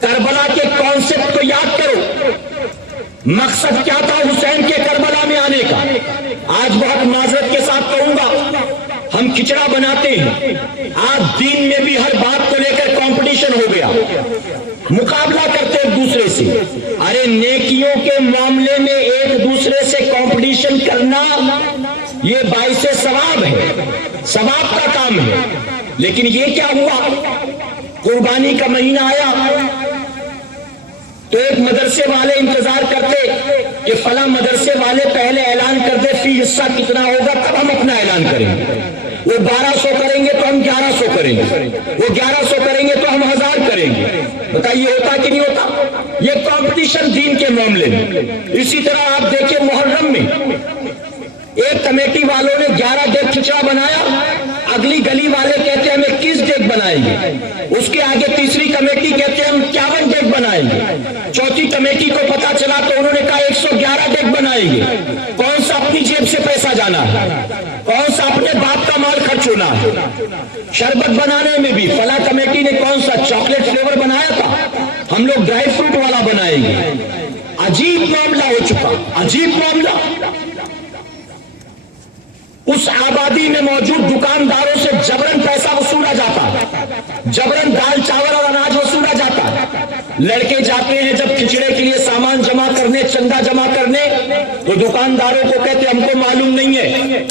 کربلا کے کانسیپٹ کو یاد کرو، مقصد کیا تھا حسین کے کربلا میں آنے کا؟ آج بہت معذرت کے ساتھ کہوں گا ہم کچڑا بناتے ہیں، آج دین میں بھی ہر بات کو لے کر کمپٹیشن ہو گیا، مقابلہ کرتے ایک دوسرے سے۔ ارے نیکیوں کے معاملے میں ایک دوسرے سے کمپٹیشن کرنا یہ باعث ثواب ہے، ثواب کا کام ہے، لیکن یہ کیا ہوا؟ قربانی کا مہینہ آیا تو ایک مدرسے والے انتظار کرتے کہ فلاں مدرسے والے پہلے اعلان کر دے فی حصہ کتنا ہوگا تب ہم اپنا اعلان کریں گے۔ وہ 1200 کریں گے تو ہم 1100 کریں گے، وہ 1100 کریں گے تو ہم 1000 کریں گے۔ بتائیے ہوتا کہ نہیں ہوتا؟ یہ کمپٹیشن دین کے معاملے میں۔ اسی طرح آپ دیکھیں محرم میں ایک کمیٹی والوں نے 11 ڈیگ کھچڑا بنایا، اگلی گلی والے کہتے ہیں ہم 21 ڈیگ بنائیں گے، اس کے آگے تیسری کمیٹی کہتے ہیں ہم 51 ڈیگ بنائیں گے، چوتھی کمیٹی کو پتا چلا تو انہوں نے کہا 111 ڈیگ بنائیں گے۔ کون سا اپنی جیب سے پیسہ جانا ہے؟ کون سا اپنے باپ کا مال خرچ ہونا ہے؟ شربت بنانے میں بھی فلاں کمیٹی نے کون سا چاکلیٹ فلیور بنایا تھا، ہم لوگ ڈرائی فروٹ والا بنائیں گے۔ عجیب معاملہ ہو چکا، عجیب معاملہ۔ اس آبادی میں موجود دکانداروں سے جبرن پیسہ وصولا جاتا ہے، جبرن دال چاول اور اناج وصولا جاتا ہے۔ لڑکے جاتے ہیں جب کھچڑے کے لیے سامان جمع کرنے، چندہ جمع کرنے، تو دکانداروں کو کہتے ہم کو معلوم نہیں ہے،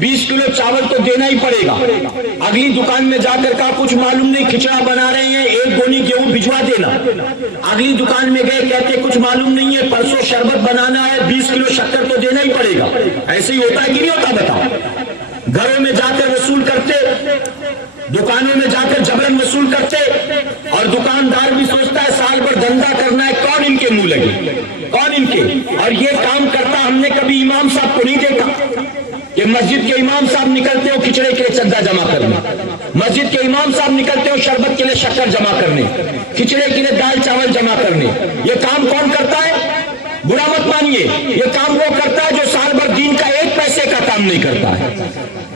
20 کلو چاول تو دینا ہی پڑے گا۔ اگلی دکان میں جا کر کہا کچھ معلوم نہیں، کھچڑا بنا رہے ہیں، 1 گونی گیہوں بھجوا دینا۔ اگلی دکان میں گئے، کہتے کچھ معلوم نہیں ہے، پرسوں شربت بنانا ہے، 20 کلو شکر تو دینا ہی پڑے گا۔ ایسے ہی ہوتا ہے کہ نہیں ہوتا بتاؤ؟ گھروں میں جا کر وصول کرتے، دکانوں میں جا کر جبرن وصول کرتے، اور دکاندار بھی سوچتا ہے سال بھر دھندا کرنا ہے، کون ان کے منہ لگے، کون ان کے؟ اور یہ کام کرتا ہم نے کبھی امام صاحب کو نہیں دیکھا کہ مسجد کے امام صاحب نکلتے ہو کھچڑے کے لیے چندہ جمع کرنے، مسجد کے امام صاحب نکلتے ہو شربت کے لیے شکر جمع کرنے، کھچڑے کے لیے دال چاول جمع کرنے۔ یہ کام کون کرتا ہے؟ برا مت مانیے، یہ کام وہ کرتا ہے جو سال بھر دین کا 1 پیسے کا کام نہیں کرتا ہے،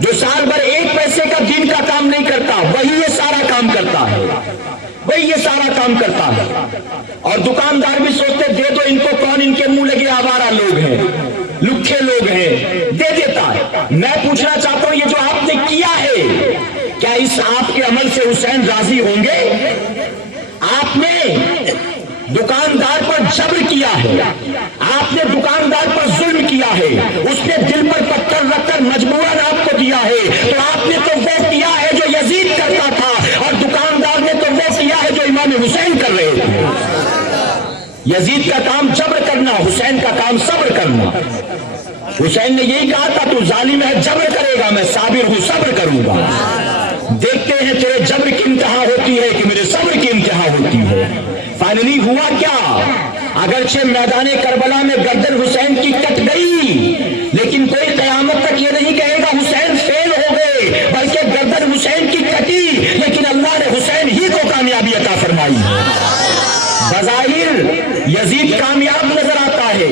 جو سال بھر 1 پیسے کا دین کا کام نہیں کرتا، وہی یہ سارا کام کرتا ہے، وہی یہ سارا کام کرتا ہے۔ اور دکاندار بھی سوچتے دے دو ان کو، کون ان کے منہ لگے، آوارہ لوگ ہیں، لکھے لوگ ہیں، دے دیتا ہے۔ میں پوچھنا چاہتا ہوں یہ جو آپ نے کیا ہے، کیا اس آپ کے عمل سے حسین راضی ہوں گے؟ آپ نے دکاندار پر جبر کیا ہے، آپ نے دکاندار پر ظلم کیا ہے، اس نے دل پر پتھر رکھ کر مجبوراً آپ کو دیا ہے، تو آپ نے تو وہ کیا ہے جو یزید کرتا تھا، اور دکاندار نے تو وہ کیا ہے جو امام حسین کر رہے تھے۔ یزید کا کام جبر کرنا، حسین کا کام صبر کرنا۔ حسین نے یہی کہا تھا تو ظالم ہے جبر کرے گا، میں صابر ہوں صبر کروں گا۔ دیکھتے ہیں تیرے جبر کی انتہا ہوتی ہے کہ میرے صبر کی انتہا ہوتی ہے۔ فائنلی ہوا کیا؟ اگرچہ میدان کربلا میں گردن حسین کی کٹ گئی، لیکن کوئی قیامت تک یہ نہیں کہے گا حسین فیل ہو گئے، بلکہ گردن حسین کی کٹی، لیکن اللہ نے حسین ہی کو کامیابی عطا فرمائی۔ بظاہر یزید کامیاب نظر آتا ہے،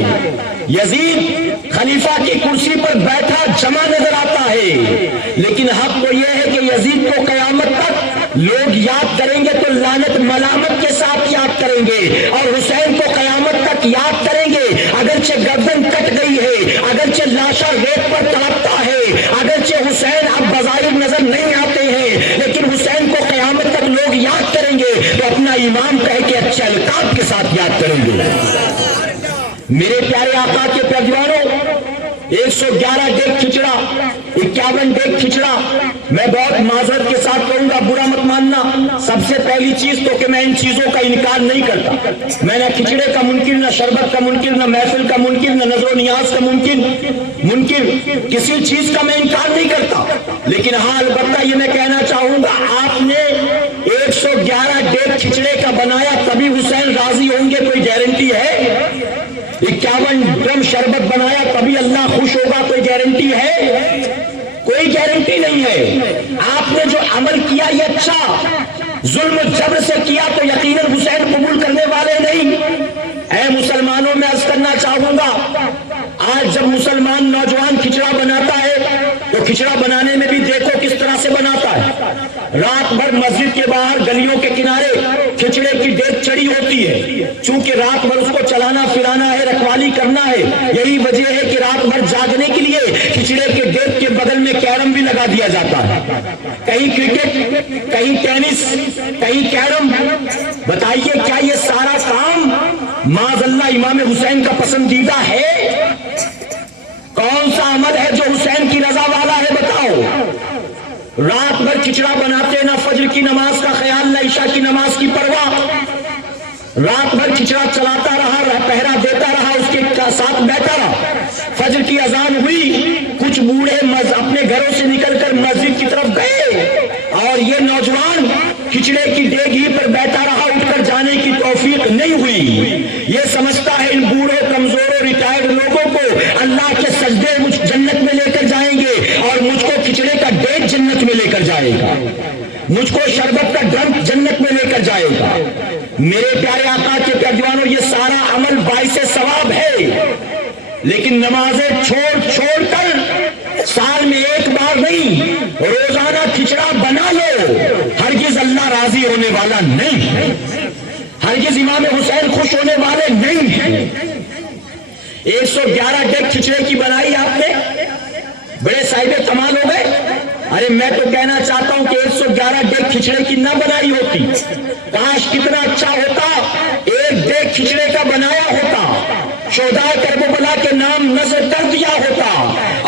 یزید خلیفہ کی کرسی پر بیٹھا جمع نظر آتا ہے، لیکن حق تو یہ ہے کہ یزید کو قیامت تک لوگ یاد کریں گے تو لعنت ملامت کے ساتھ یاد کریں گے، اور حسین کو قیامت تک یاد کریں گے۔ اگرچہ گردن کٹ گئی ہے، اگرچہ لاشا ریت پر تڑپتا ہے، اگرچہ حسین اب بظاہر نظر نہیں آتے ہیں، لیکن حسین کو قیامت تک لوگ یاد کریں گے تو اپنا امام کہہ کے اچھے القاب کے ساتھ یاد کریں گے۔ میرے پیارے آقا کے پیروانوں، 111 ڈیگ کھچڑا، 51 ڈیگ کھچڑا، میں بہت معذرت کے ساتھ کہوں گا، برا مت ماننا۔ سب سے پہلی چیز تو کہ میں ان چیزوں کا انکار نہیں کرتا، میں نہ کھچڑے کا منکر، نہ شربت کا منکر، نہ محفل کا منکر، نہ نظر و نیاز کا منکر، کسی چیز کا میں انکار نہیں کرتا، لیکن ہاں البتہ یہ میں کہنا چاہوں گا، آپ نے 111 ڈیگ کھچڑے کا بنایا تبھی حسین راضی ہوں گے، کوئی گارنٹی ہے؟ 51 ڈرم شربت بنایا تبھی اللہ خوش ہوگا، کوئی گارنٹی ہے؟ کوئی گارنٹی نہیں ہے۔ آپ نے جو عمل کیا یہ اچھا، ظلم و جبر سے کیا تو یقیناً حسین قبول کرنے والے نہیں۔ اے مسلمانوں، میں عرض کرنا چاہوں گا، آج جب مسلمان نوجوان کھچڑا بناتا ہے تو کھچڑا بنانے میں بھی دیکھو کس طرح سے بناتا ہے۔ رات بھر مسجد کے باہر گلیوں کے کنارے کھچڑے کی ڈیگ چڑی ہوتی ہے، چونکہ رات بھر اس کو چلانا پھرانا ہے، رکھوالی کرنا ہے۔ یہی وجہ ہے کہ رات بھر جاگنے کے لیے کھچڑے کے ڈیگ کے بغل میں کیرم بھی لگا دیا جاتا ہے، کہیں کرکٹ، کہیں ٹینس، کہیں کیرم۔ بتائیے کیا یہ سارا کام معاذ اللہ امام حسین کا پسندیدہ ہے؟ کون سا عمل ہے جو حسین کی رضا والا ہے؟ بتاؤ۔ رات بھر کھچڑا بناتے، نہ فجر کی نماز کا خیال، نہ عشاء کی نماز کی پرواہ، رات بھر کھچڑا چلاتا رہا، پہرا دیتا رہا، اس کے ساتھ بیٹھا رہا۔ فجر کی اذان ہوئی، کچھ بوڑھے اپنے گھروں سے نکل کر مسجد سمجھتا ہے ان بوڑھوں کمزوروں ریٹائرڈ لوگوں کو اللہ کے سجدے مجھ جنت میں لے کر جائیں گے اور مجھ کو کھچڑے کا ڈیگ جنت میں لے کر جائے گا، مجھ کو شربت کا ڈرم جنت میں لے کر جائے گا۔ میرے پیارے آقا کے پیروانوں، یہ سارا عمل باعث ثواب ہے، لیکن نمازیں چھوڑ کر سال میں ایک بار نہیں روزانہ کھچڑا بنا لو، ہرگز اللہ راضی ہونے والا نہیں، ہرگز امام حسین خوش ہونے والے نہیں ہیں۔ 111 ڈیگ کھچڑے کی بنائی آپ نے، بڑے صاحب کمال ہو گئے۔ ارے میں تو کہنا چاہتا ہوں کہ 111 ڈیگ کھچڑے کی نہ بنائی ہوتی، کاش کتنا اچھا ہوتا ایک ڈیگ کھچڑے کا بنایا ہوتا، شہدائے کربلا کے نام نذر کر دیا ہوتا،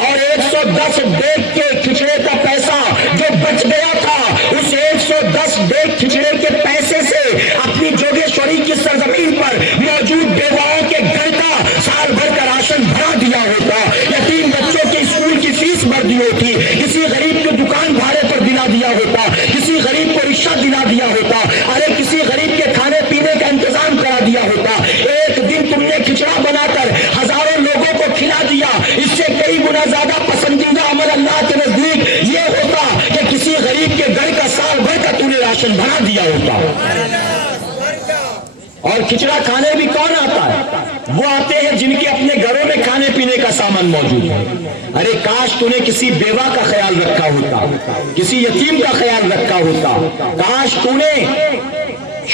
اور 110 ڈیگ کے کھچڑے کا پیسہ جو بچ گیا تھا اس 110 ڈیگ کھچڑے کے پیسے سے اپنی جوگیشوری کی سرزمین پر موجود بیواؤں کے گھر کا سال بھر کا راشن بھرا دیا ہوتا، یتیم بچوں کے اسکول کی فیس بھر دی ہوتی، کسی غریب کو دکان بھاڑے پر دلا دیا ہوتا، کسی غریب کو رکشہ دلا دیا ہوتا، ارے کسی غریب کے کھانے پینے کا انتظام کرا دیا ہوتا۔ ایک دن تم نے کھچڑا بنا کر ہزاروں لوگوں کو کھلا دیا، اس سے کئی گنا زیادہ پسندیدہ عمل اللہ کے نزدیک یہ ہوتا کہ کسی غریب کے گھر کا سال بھر کا تم نے راشن بنا دیا ہوتا۔ اور کھچڑا کھانے بھی کون آتا ہے؟ وہ آتے ہیں جن کے اپنے گھروں میں کھانے پینے کا سامان موجود ہے۔ ارے کاش تو نے کسی بیوہ کا خیال رکھا ہوتا، کسی یتیم کا خیال رکھا ہوتا، کاش تو نے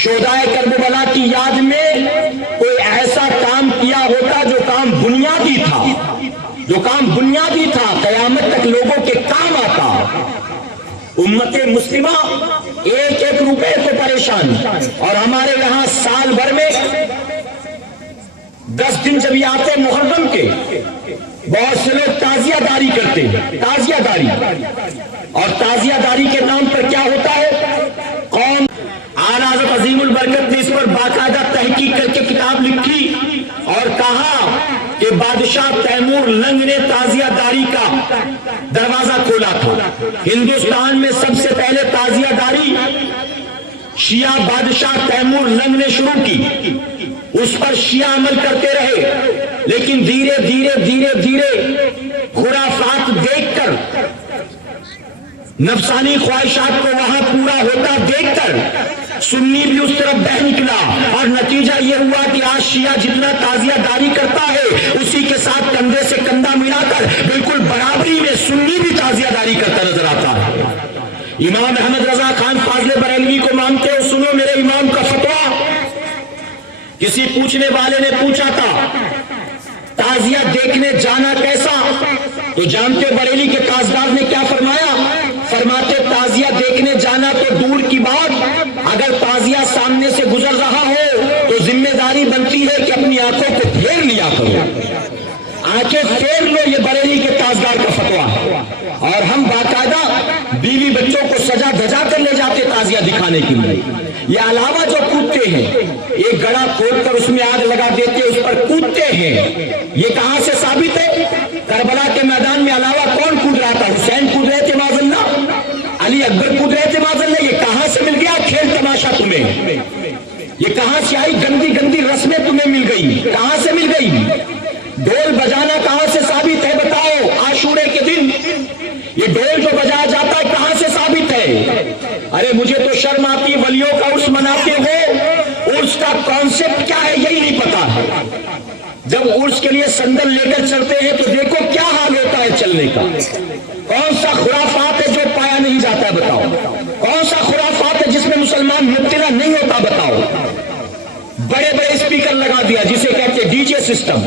شہدائے کربلا کی یاد میں کوئی ایسا کام کیا ہوتا جو کام بنیادی تھا، جو کام بنیادی تھا، قیامت تک لوگوں کے کام آتا۔ امت مسلمہ ایک ایک روپے کو پریشان، اور ہمارے یہاں سال بھر میں 10 دن جب یہ آتے محرم کے، بہت سے لوگ تعزیہ داری کرتے ہیں، تعزیہ داری، اور تعزیہ داری کے نام پر کیا ہوتا ہے؟ قوم اعلیٰ حضرت عظیم البرکت نے اس پر باقاعدہ تحقیق کر کے کتاب لکھی اور کہا کہ بادشاہ تیمور لنگ نے تعزیہ داری کا دروازہ کھولا تھا۔ ہندوستان میں سب سے پہلے تعزیہ داری شیعہ بادشاہ تیمور لنگ نے شروع کی، اس پر شیعہ عمل کرتے رہے، لیکن دھیرے دھیرے خرافات دیکھ کر، نفسانی خواہشات کو وہاں پورا ہوتا دیکھ کر سنی بھی اس طرف بہ نکلا، اور نتیجہ یہ ہوا کہ آج شیعہ جتنا تعزیہ داری کرتا ہے اسی کے ساتھ کندھے سے کندھا ملا کر بالکل برابری میں سنی بھی تعزیہ داری کرتا نظر آتا ہے۔ امام احمد رضا خان فاضل بریلوی کو مانتے ہو؟ سنو میرے امام کا فتویٰ۔ کسی پوچھنے والے نے پوچھا تھا تعزیہ دیکھنے جانا کیسا، تو جانتے بریلی کے تاجدار نے کیا فرمایا؟ فرماتے تعزیہ دیکھنے جانا تو دور کی بات، اگر تعزیہ سامنے سے گزر رہا ہو تو ذمہ داری بنتی ہے کہ اپنی آنکھوں کو پھیر لیا کرو، آنکھیں پھیر لو۔ یہ بریلی کے تاجدار کا فتویٰ ہے، اور ہم باقاعدہ بیوی بچوں کو سجا دھجا کر لے جاتے تعزیہ دکھانے کے لیے۔ یہ علاوہ جو کودتے ہیں، ایک گڑھا کھود کر اس میں آگ لگا دیتے، اس پر کودتے ہیں، یہ کہاں سے ثابت ہے؟ کربلا کے میدان میں علاوہ کون کود رہا تھا؟ حسین کود رہے تھے معاذ اللہ، علی اکبر کود رہے تھے معاذ اللہ۔ یہ کہاں سے مل گیا کھیل تماشا تمہیں؟ یہ کہاں سے آئی گندی گندی رسمیں تمہیں مل گئی؟ کہاں سے مل گئی؟ ڈھول بجانا کہاں سے ثابت ہے بتاؤ؟ عاشورے کے دن یہ ڈھول جو بجایا جاتا ہے کہاں سے ثابت ہے؟ ارے مجھے تو شرم آتی، ولیوں کا عرس مناتے ہو، عرس کا کانسیپٹ کیا ہے یہی نہیں پتا ہے۔ جب عرس کے لیے سندل لے کر چلتے ہیں تو دیکھو کیا حال ہوتا ہے چلنے کا۔ کون سا خرافات ہے جو پایا نہیں جاتا ہے بتاؤ؟ کون سا خرافات ہے جس میں مسلمان مبتلا نہیں ہوتا بتاؤ؟ بڑے بڑے اسپیکر لگا دیا جسے کہتے ڈی جے سسٹم،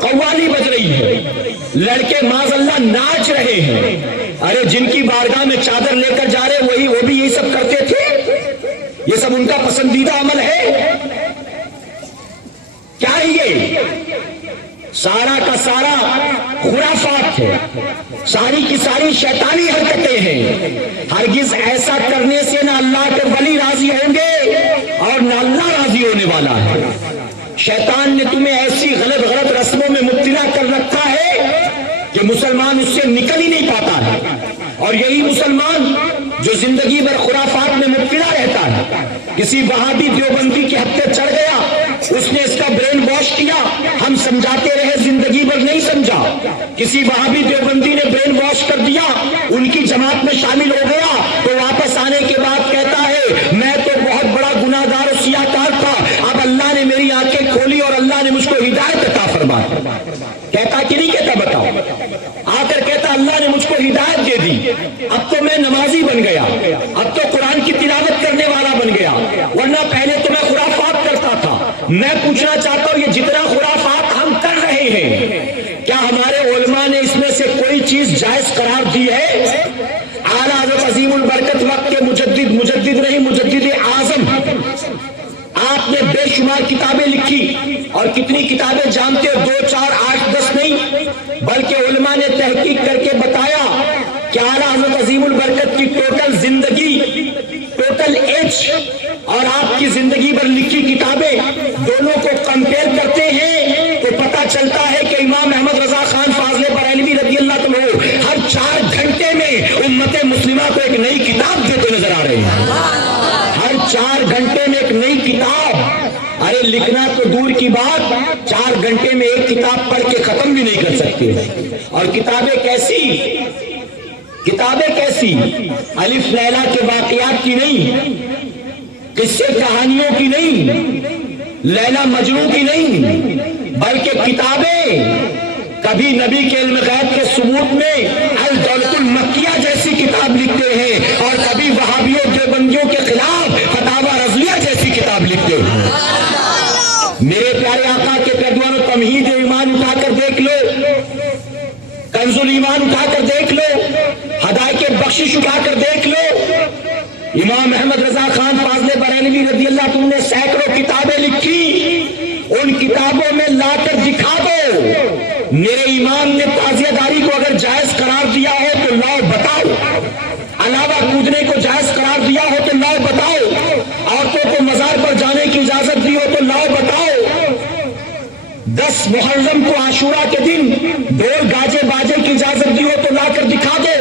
قوالی بج رہی ہے، لڑکے معاذ اللہ ناچ رہے ہیں۔ ارے جن کی بارگاہ میں چادر لے کر جا رہے وہ بھی یہی سب کرتے تھے؟ یہ سب ان کا پسندیدہ عمل ہے کیا؟ یہ سارا کا سارا خرافات ہے، ساری کی ساری شیطانی حرکتیں ہیں۔ ہرگز ایسا کرنے سے نہ اللہ کے ولی راضی ہوں گے اور نہ اللہ راضی ہونے والا ہے۔ شیطان نے تمہیں ایسی غلط غلط رسموں میں مبتلا کر رکھا ہے کہ مسلمان اس سے نکل ہی نہیں پاتا ہے، اور یہی مسلمان جو زندگی بھر خرافات میں مبتلا رہتا ہے، کسی وہابی دیوبندی کے ہتھے چڑھ گیا، اس نے اس کا برین واش کیا، ہم سمجھاتے رہے، زندگی بھر نہیں سمجھا۔ کسی وہابی دیوبندی نے برین واش کر دیا، ان کی جماعت میں شامل ہو گیا، تو واپس آنے کے بعد کہتا ہے میں تو بہت بڑا گناہ گار اور سیاہ کار تھا، اب اللہ نے میری آنکھیں کھولی اور اللہ نے مجھ کو ہدایت عطا فرمائی۔ کہتا کہ نہیں کہتا؟ بتاؤ۔ آ کر کہتا اللہ نے مجھ کو ہدایت دے دی، اب تو میں نمازی بن گیا، اب تو قرآن کی تلاوت کرنے والا بن گیا، ورنہ پہلے تو میں خرافات کرتا تھا۔ میں پوچھنا چاہتا ہوں یہ جتنا خرافات ہم کر رہے ہیں، کیا ہمارے علماء نے اس میں سے کوئی چیز جائز قرار دی ہے؟ اعلیٰ حضرت عظیم البرکت وقت کے مجدد نہیں، مجدد اعظم، آپ نے بے شمار کتابیں لکھی، اور کتنی کتابیں جانتے ہو؟ 2 4 8 10 نہیں، بلکہ علماء نے تحقیق کر کے بتایا کہ اعلیٰ حضرت عظیم البرکت کی ٹوٹل زندگی، ٹوٹل ایج اور آپ کی زندگی بھر لکھی کتابیں دونوں کو کمپیئر کرتے ہیں تو پتہ چلتا ہے کہ امام احمد رضا خان فاضل بریلوی رضی اللہ عنہ ہر 4 گھنٹے میں امت مسلمہ کو ایک نئی کتاب دیتے نظر آ رہے ہیں۔ ہر 4 گھنٹے میں ایک نئی کتاب، ارے لکھنا تو دور کی بات، 4 گھنٹے میں ایک کتاب پڑھ کے ختم بھی نہیں کر سکتے۔ اور کتابیں کیسی؟ الف لیلا کے واقعات کی نہیں، قصے کہانیوں کی نہیں، لیلا مجنوں کی نہیں، بلکہ کتابیں کبھی نبی کے علم غیب کے ثبوت میں الدولت المکیہ جیسی کتاب لکھتے ہیں، اور کبھی وہابیوں دیوبندیوں کے خلاف فتاوی رضویہ جیسی کتاب لکھتے ہیں۔ میرے پیارے آقا کے پیروانوں، تمہید ایمان اٹھا کر دیکھ لو، کنز الایمان اٹھا کر دیکھ لو، ہدایت بخشش اٹھا کر دیکھ لو، امام احمد رضا خان فاضل بریلوی رضی اللہ عنہ نے سینکڑوں کتابیں لکھی، ان کتابوں میں لا کر دکھا دو میرے امام نے تعزیہ داری کو اگر جائز قرار دیا ہو تو لاؤ بتاؤ، علاوہ کودنے کو جائز قرار دیا ہو تو لاؤ بتاؤ، عورتوں کو مزار پر جانے کی اجازت دی ہو تو لاؤ بتاؤ، 10 محرم کو عاشورہ کے دن ڈھول گاجے باجے کی اجازت دی ہو تو لا کر دکھا دو،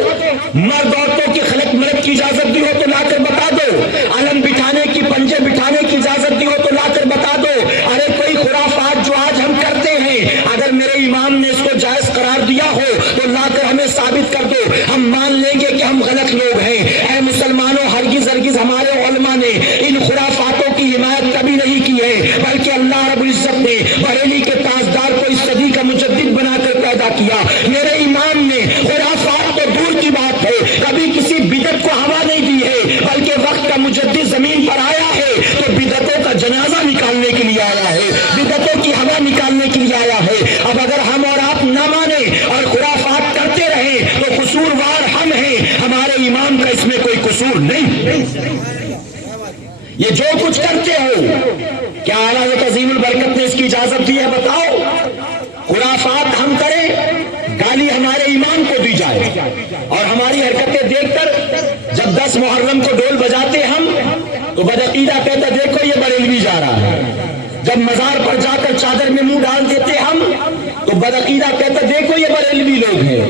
مرد عورتوں کی خلق ملک کی اجازت دی ہو تو لا کر بتا دو، علم بٹھانے کی، پنجے بٹھانے کی اجازت دی ہو تو لا کر بتا دو۔ ارے کوئی خرافات جو آج ہم کرتے ہیں، اگر میرے امام نے اس کو جائز قرار دیا ہو تو لا کر ہمیں ثابت کر دو، ہم مان لیں گے کہ ہم غلط لوگ ہیں۔ اے مسلمانوں، ہرگز ہمارے علماء نے ان خرافاتوں کی حمایت کبھی نہیں کی ہے، بلکہ اللہ رب العزت نے بریلی کے تاجدار کو اس صدی کا مجدد بنا کر پیدا کیا۔ میرے امام نے خرافات تو دور کی بات ہے، کبھی کسی بدعت کو ہوا نہیں دی ہے، بلکہ وقت کا مجدد زمین پر آیا ہے تو بدعتوں کا جنازہ نکالنے کے لیے آیا ہے، بدعتوں کی ہوا نکالنے کے لیے آیا ہے۔ اب اگر ہم اور آپ نہ مانیں اور خرافات کرتے رہیں تو قصوروار ہم ہیں، ہمارے امام کا اس میں کوئی قصور نہیں۔ یہ جو کچھ کرتے ہو، کیا اعلیٰ حضرت عظیم البرکت نے اس کی اجازت دی ہے؟ بتاؤ۔ خرافات ہم کریں، گالی ہمارے امام کو دی جائے، اور ہماری حرکتیں دیکھ کر جب 10 محرم کو ڈول بجاتے ہم تو بدعقیدہ کہتا دیکھو یہ بریلوی جا رہا ہے، جب مزار پر جا کر چادر میں منہ ڈال دیتے ہم تو بدعقیدہ کہتا دیکھو یہ بریلوی لوگ ہیں،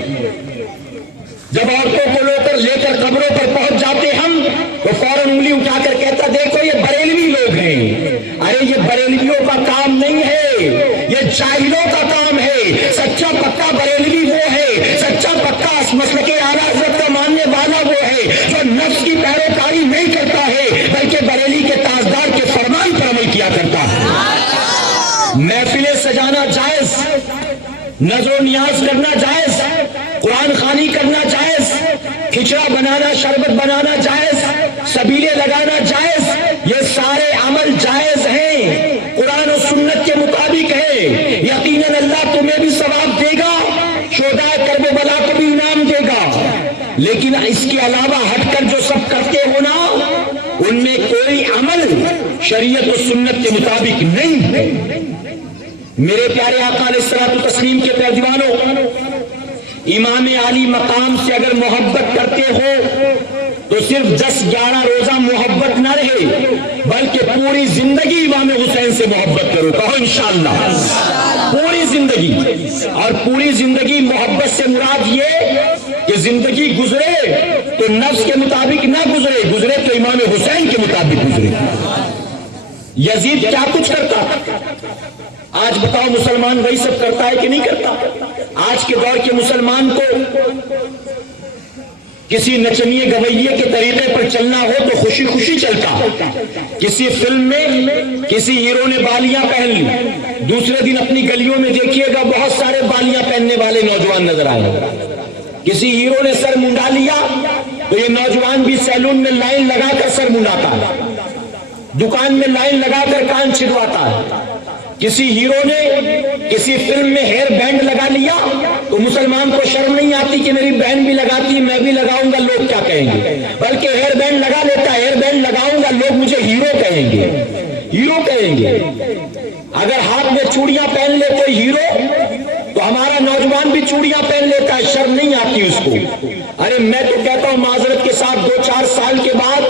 جب عورتوں کو لے کر قبروں پر پہنچ جاتے ہم تو فوراً انگلی اٹھا کر کہتا دیکھو یہ بریلوی لوگ ہیں۔ ارے یہ بریلویوں کا کام نہیں ہے، یہ جاہلوں کا کام ہے۔ سچا پکا بریلوی وہ ہے، سچا پکا مسلک اعلیٰ حضرت کا ماننے والا وہ ہے جو نفس کی پیروکاری نہیں کرتا ہے بلکہ بریلی کے تاجدار کے فرمان پر عمل کیا کرتا ہے۔ محفلیں سجانا جائز، نظر و نیاز کرنا جائز، قرآن خوانی کرنا جائز، کھچڑا بنانا، شربت بنانا جائز، سبیلے لگانا جائز، یہ سارے عمل جائز ہیں، قرآن و سنت کے مطابق ہے۔ یقیناً اللہ تمہیں بھی ثواب دے گا، شہدائے کرب و بلا کو بھی انعام دے گا، لیکن اس کے علاوہ ہٹ کر جو سب کرتے ہو نا، ان میں کوئی عمل شریعت و سنت کے مطابق نہیں۔ میرے پیارے آقا علیہ الصلوۃ والتسلیم کے پیروانوں، امام عالی مقام سے اگر محبت کرتے ہو تو صرف 10-11 روزہ محبت نہ رہے بلکہ پوری زندگی امام حسین سے محبت کرو، کہو انشاءاللہ پوری زندگی۔ اور پوری زندگی محبت سے مراد یہ کہ زندگی گزرے تو نفس کے مطابق نہ گزرے تو امام حسین کے مطابق گزرے۔ یزید کیا کچھ کرتا، آج بتاؤ مسلمان وہی سب کرتا ہے کہ نہیں کرتا؟ آج کے دور کے مسلمان کو کسی نچنیے گویے کے طریقے پر چلنا ہو تو خوشی خوشی چلتا. کسی فلم میں کسی ہیرو نے بالیاں پہن لی، دوسرے دن اپنی گلیوں میں دیکھیے گا بہت سارے بالیاں پہننے والے نوجوان نظر آئے. کسی ہیرو نے سر منڈا لیا تو یہ نوجوان بھی سیلون میں لائن لگا کر سر منڈاتا ہے، دکان میں لائن لگا کر کان چھڑواتا ہے. کسی ہیرو نے کسی فلم میں ہیئر بینڈ لگا لیا تو مسلمان کو شرم نہیں آتی کہ میری بہن بھی لگاتی ہے میں بھی لگاؤں گا لوگ کیا کہیں گے، بلکہ ہیئر بینڈ لگا لیتا ہے، ہیئر بینڈ لگاؤں گا لوگ مجھے ہیرو کہیں گے، ہیرو کہیں گے. اگر ہاتھ میں چوڑیاں پہن لے کوئی ہیرو تو ہمارا نوجوان بھی چوڑیاں پہن لیتا ہے، شرم نہیں آتی اس کو. ارے میں تو کہتا ہوں معذرت کے ساتھ 2-4 سال کے بعد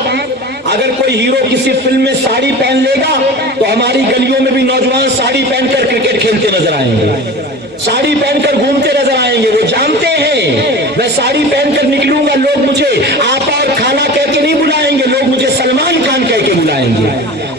اگر کوئی ہیرو کسی فلم میں ساڑی پہن لے گا تو ہماری گلیوں میں بھی نوجوان ساڑی پہن کر کرکٹ کھیلتے نظر آئیں گے، ساڑی پہن کر گھومتے نظر آئیں گے. وہ جانتے ہیں میں ساڑی پہن کر نکلوں گا لوگ مجھے آپا اور خالہ کہہ کے نہیں بلائیں گے، لوگ مجھے سلمان خان کہہ کے بلائیں گے،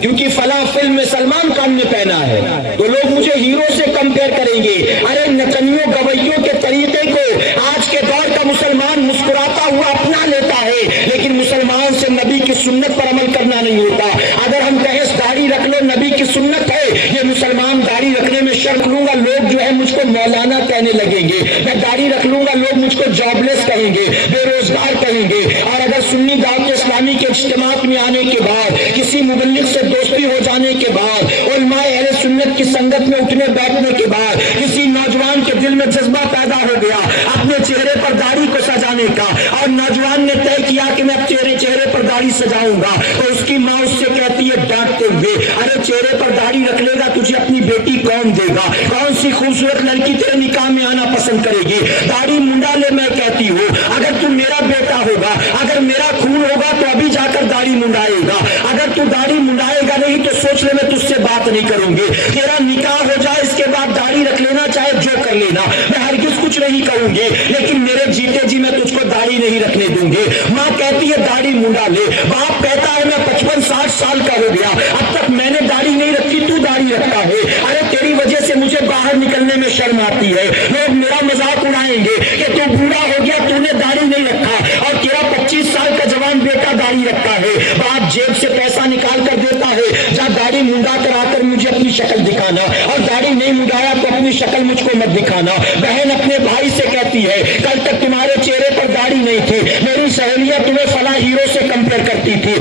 کیونکہ فلاں فلم میں سلمان خان نے پہنا ہے تو لوگ مجھے ہیرو سے کمپیئر کریں گے. ارے نچنیوں گویوں کے طریقے کو آج کے دور کا مسلمان مسکراتا ہوا اپنا لیتا ہے، لیکن مسلمان سے نبی کی سنت پر عمل کرنا نہیں ہوتا. اگر ہم کہیں داڑھی رکھ لو نبی کی سنت ہے، یہ مسلمان داڑھی رکھنے میں شرط لوں گا لوگ جو ہے مجھ کو مولانا کہنے لگیں گے، میں داڑھی رکھ لوں گا لوگ مجھ کو جاب لیس کہیں گے، بے روزگار کہیں گے. اور اگر سنی دعوت اسلامی کے اجتماع میں آنے کے بعد کسی مبلغ سے دوستی ہو جانے کے بعد علماء اہل سنت کی سنگت میں اٹھنے بیٹھنے کے بعد کسی نوجوان کے دل میں جذبہ پیدا ہو گیا اپنے چہرے پر داڑھی کو سجانے کا اور نوجوان نے طے کیا کہ میں چہرے پر داڑھی سجاؤں گا تو اس کی ماں اس سے کہتی ہے ڈانٹتے ہوئے ارے چہرے پر داڑھی رکھ لے گا تجھے اپنی بیٹی کون دے گا، کون سی خوبصورت لڑکی تیرے نکاح میں آنا پسند کرے گی، داڑھی منڈا لے. میں کہتی ہوں اگر تو میرا بیٹا ہوگا اگر میرا خون ہوگا تو ابھی جا کر داڑھی منڈائے گا، اگر تو داڑھی منڈائے گا نہیں تو سوچ لے میں تجھ سے بات نہیں کروں گی، تیرا نکاح ہو جائے اس کے بعد داڑھی رکھ لینا چاہے جو کر لینا، میں ہرگز کچھ نہیں کروں گی، لیکن میرے جیتے جی میں تجھ کو داڑھی نہیں رکھنے دوں گی. ماں کہتی ہے داڑھی منڈا لے، باپ کہتا ہے میں 55-60 سال کا ہو گیا اب تک میں نے داڑھی نہیں رکھی تو داڑھی رکھتا ہے، ارے تیری وجہ سے مجھے باہر نکلنے میں شرم آتی ہے، لوگ میرا مذاق اڑائیں گے کہ تو بوڑھا ہو گیا تو نے داڑھی نہیں رکھا اور تیرا 25 سال کا جوان بیٹا داڑھی رکھتا ہے، باپ جیب سے پیسہ نکال کر دیتا ہے جا داڑھی منڈا کر آ کر مجھے اپنی شکل دکھانا، اور داڑھی نہیں منڈایا تو اپنی شکل مجھ کو مت دکھانا. بہن اپنے بھائی سے کہتی ہے کل تک تمہارے چہرے پر داڑھی نہیں تھی، میری سہیلیاں تمہیں فلاں ہیرو سے کمپیئر کرتی تھی،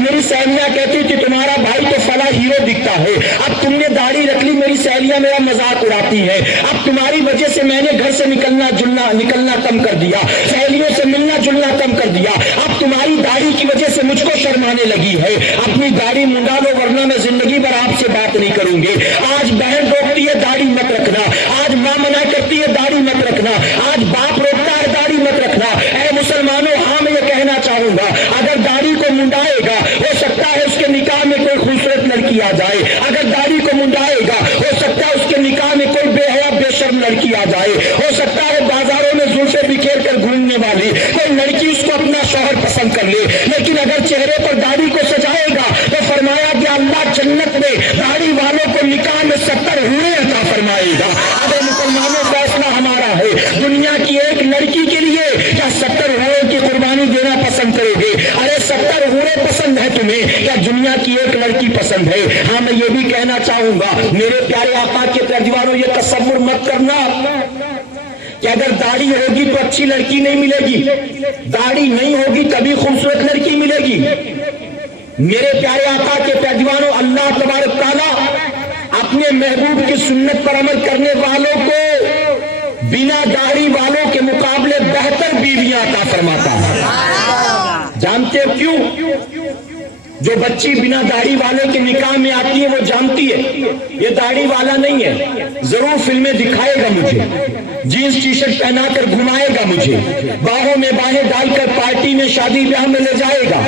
میری سہیلیاں کہتی تھی تمہارا بھائی تو فلاں ہیرو دکھتا ہے، اب تم نے داڑھی رکھ لی میری سہیلیاں میرا مذاق اڑاتی ہے، اب تمہاری وجہ سے میں نے گھر سے نکلنا کم کر دیا، سہیلیوں سے ملنا جلنا کم کر دیا، اب تمہاری داڑھی کی وجہ سے مجھ کو شرمانے لگی ہے، اپنی داڑھی منڈا لو ورنہ میں زندگی بھر آپ سے بات نہیں کروں گی. آج بہن روکتی ہے داڑھی مت رکھنا، آج ماں منع کرتی ہے داڑھی مت رکھنا، آج باپ روکتا ہے داڑھی مت رکھنا. اے مسلمانوں ہاں میں یہ کہنا چاہوں گا اگر داڑھی کو منڈائے گا ہو سکتا ہے اس کے نکاح میں کوئی خوبصورت لڑکی آ جائے، اگر داڑھی کو منڈائے گا ہو سکتا ہے اس کے نکاح میں کوئی بے حیا بے شرم لڑکی آ جائے، ہو سکتا ہے بازاروں میں زلفیں بکھیر کر گھومنے والی کوئی لڑکی اس کو اپنا شوہر پسند کر لے، لیکن اگر چہرے پر داڑھی کو سجائے گا تو فرمایا کہ اللہ جنت میں داڑھی والوں کو نکاح میں 70 حوریں عطا فرمائے گا. اگر مسلمانوں فیصلہ ہمارا ہے دنیا کی ایک لڑکی کے لیے کیا 70 حوروں کی قربانی دینا پسند کرو گے؟ ارے 70 حوریں پسند ہے تمہیں کیا دنیا کی ایک لڑکی پسند ہے؟ ہاں میں یہ بھی کہنا چاہوں گا میرے پیارے آقا کے پیروانوں یہ تصور مت کرنا کہ اگر داڑھی ہوگی تو اچھی لڑکی نہیں ملے گی، داڑھی نہیں ہوگی تبھی خوبصورت لڑکی ملے گی. میرے پیارے آقا کے پیروانوں اللہ تبارک تعالیٰ اپنے محبوب کی سنت پر عمل کرنے والوں کو بنا داڑھی والوں کے مقابلے بہتر بیویاں عطا فرماتا ہے. جانتے ہو کیوں؟ جو بچی بنا داڑھی والے کے نکاح میں آتی ہے وہ جانتی ہے یہ داڑھی والا نہیں ہے، ضرور فلمیں دکھائے گا مجھے، جینس ٹی شرٹ پہنا کر گھمائے گا مجھے، باہوں میں باہیں ڈال کر پارٹی میں شادی بیاہ میں لے جائے گا،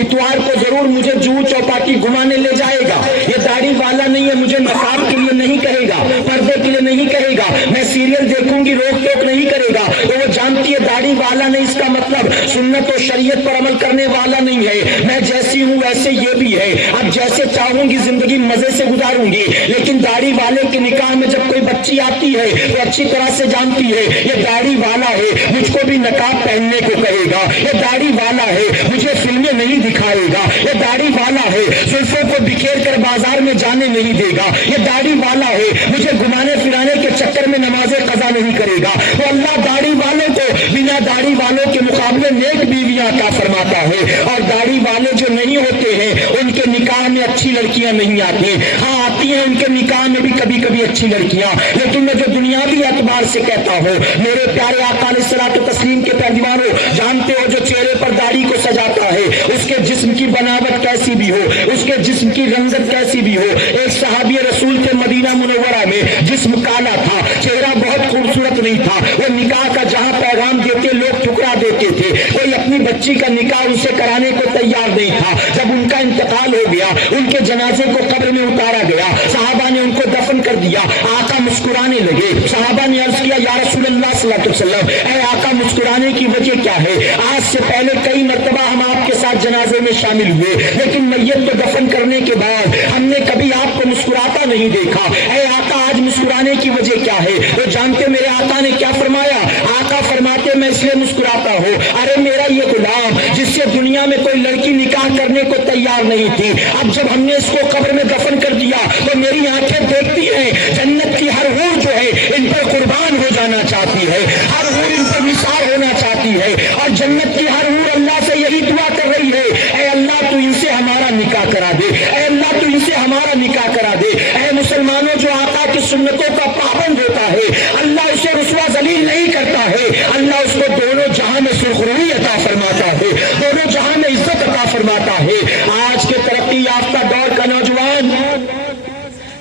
اتوار کو ضرور مجھے جوہو چوپاٹی گھمانے لے جائے گا. یہ داڑھی والا نہیں ہے، مجھے نقاب کے لیے نہیں کہے گا، پردے کے لیے نہیں کہے گا، میں سیریل دیکھوں گی روک ٹوک نہیں کرے گا. تو وہ جانتی ہے داڑھی والا نہیں، اس کا مطلب سنت و شریعت پر عمل کرنے والا نہیں ہے، میں جیسی ہوں ویسے یہ بھی ہے، اب جیسے چاہوں گی زندگی مزے سے گزاروں گی، لیکن داڑھی والے کے نکاح میں جب کوئی بچی آتی ہے تو اچھی طرح سے جانتی ہے یہ داڑھی والا ہے، مجھ کو بھی نقاب پہننے کو کہے گا، یہ داڑھی والا ہے، مجھے فلمیں نہیں دکھائے گا، یہ داڑھی والا ہے، زلفوں کو بکھیر کر بازار میں جانے نہیں دے گا، یہ داڑھی والا ہے، مجھے گھمانے پھرانے کے چکر میں نمازیں قضا نہیں کرے گا۔ تو اللہ داڑھی والوں کو بنا داڑھی والوں کے مقابلے نیک بیویاں عطا فرماتا ہے، اور داڑھی والے جو نہیں ہوتے ہیں ان کے نکاح میں اچھی لڑکیاں نہیں آتی، ہاں آتی ہیں ان کے نکاح میں بھی کبھی کبھی اچھی لڑکیاں، لیکن میں جو دنیاوی اعتبار سے کہتا ہوں، میرے پیارے آقا علیہ الصلوۃ والتسلیم کے پیروانوں، جانتے ہو جو چہرے پر داڑھی کو سجاتا ہے اس کے جسم کی بناوٹ کیسی بھی ہو، اس کے جسم کی رنگت کیسی بھی ہو، ایک صحابی رسول کے مدینہ منورہ میں جسم کالا تھا، چہرہ بہت خوبصورت نہیں تھا، وہ نکاح کا جہاں پیغام دیتے لوگ ٹھکرا دیتے تھے، کوئی اپنی بچی کا نکاح ان سے کرانے کو تیار نہیں تھا، جب ان کا انتقال ہو گیا ان کے جنازے کو قبر میں اتارا گیا، صحابہ نے ان کو دفن کر دیا، آقا مسکرانے لگے، صحابہ نے عرض کیا یا رسول اللہ صلی اللہ علیہ وسلم، اے آقا مسکرانے کی وجہ کیا ہے؟ آج سے پہلے کئی مرتبہ ہم آپ کے ساتھ جنازے میں شامل ہوئے، لیکن میت کو دفن کرنے کے بعد ہم نے کبھی آپ کو مسکراتا نہیں دیکھا، اے آقا آج مسکرانے کی وجہ کیا ہے؟ وہ جانتے میرے آقا نے کیا فرمایا؟ آقا فرماتے میں اس لیے مسکراتا ہوں، ارے میرا یہ غلام جس سے دنیا میں کوئی لڑکی نکاح کرنے کو تیار نہیں تھی، اب جب ہم نے اس کو قبر میں دفن کر دیا تو میری آنکھیں دیکھتی ہیں جنت کی ہر حور جو ہے ان پر قربان ہو جانا چاہتی ہے، ہر حور ان پر نثار ہونا چاہتی ہے، اور جنت کی ہر حور اللہ سے یہی دعا کر رہی ہے اے اللہ تو ان سے ہمارا نکاح کرا دے، اے اللہ تو ان سے ہمارا نکاح کرا دے۔ اے مسلمانوں، جو آقا کی سنتوں کا پابند ہوتا ہے اللہ اسے رسوا ذلیل نہیں کرتا ہے، اللہ اس کو دونوں جہاں میں سرخروئی عطا فرماتا ہے، دونوں جہاں میں عزت عطا فرماتا ہے۔ آج کے ترقی یافتہ دور کا نوجوان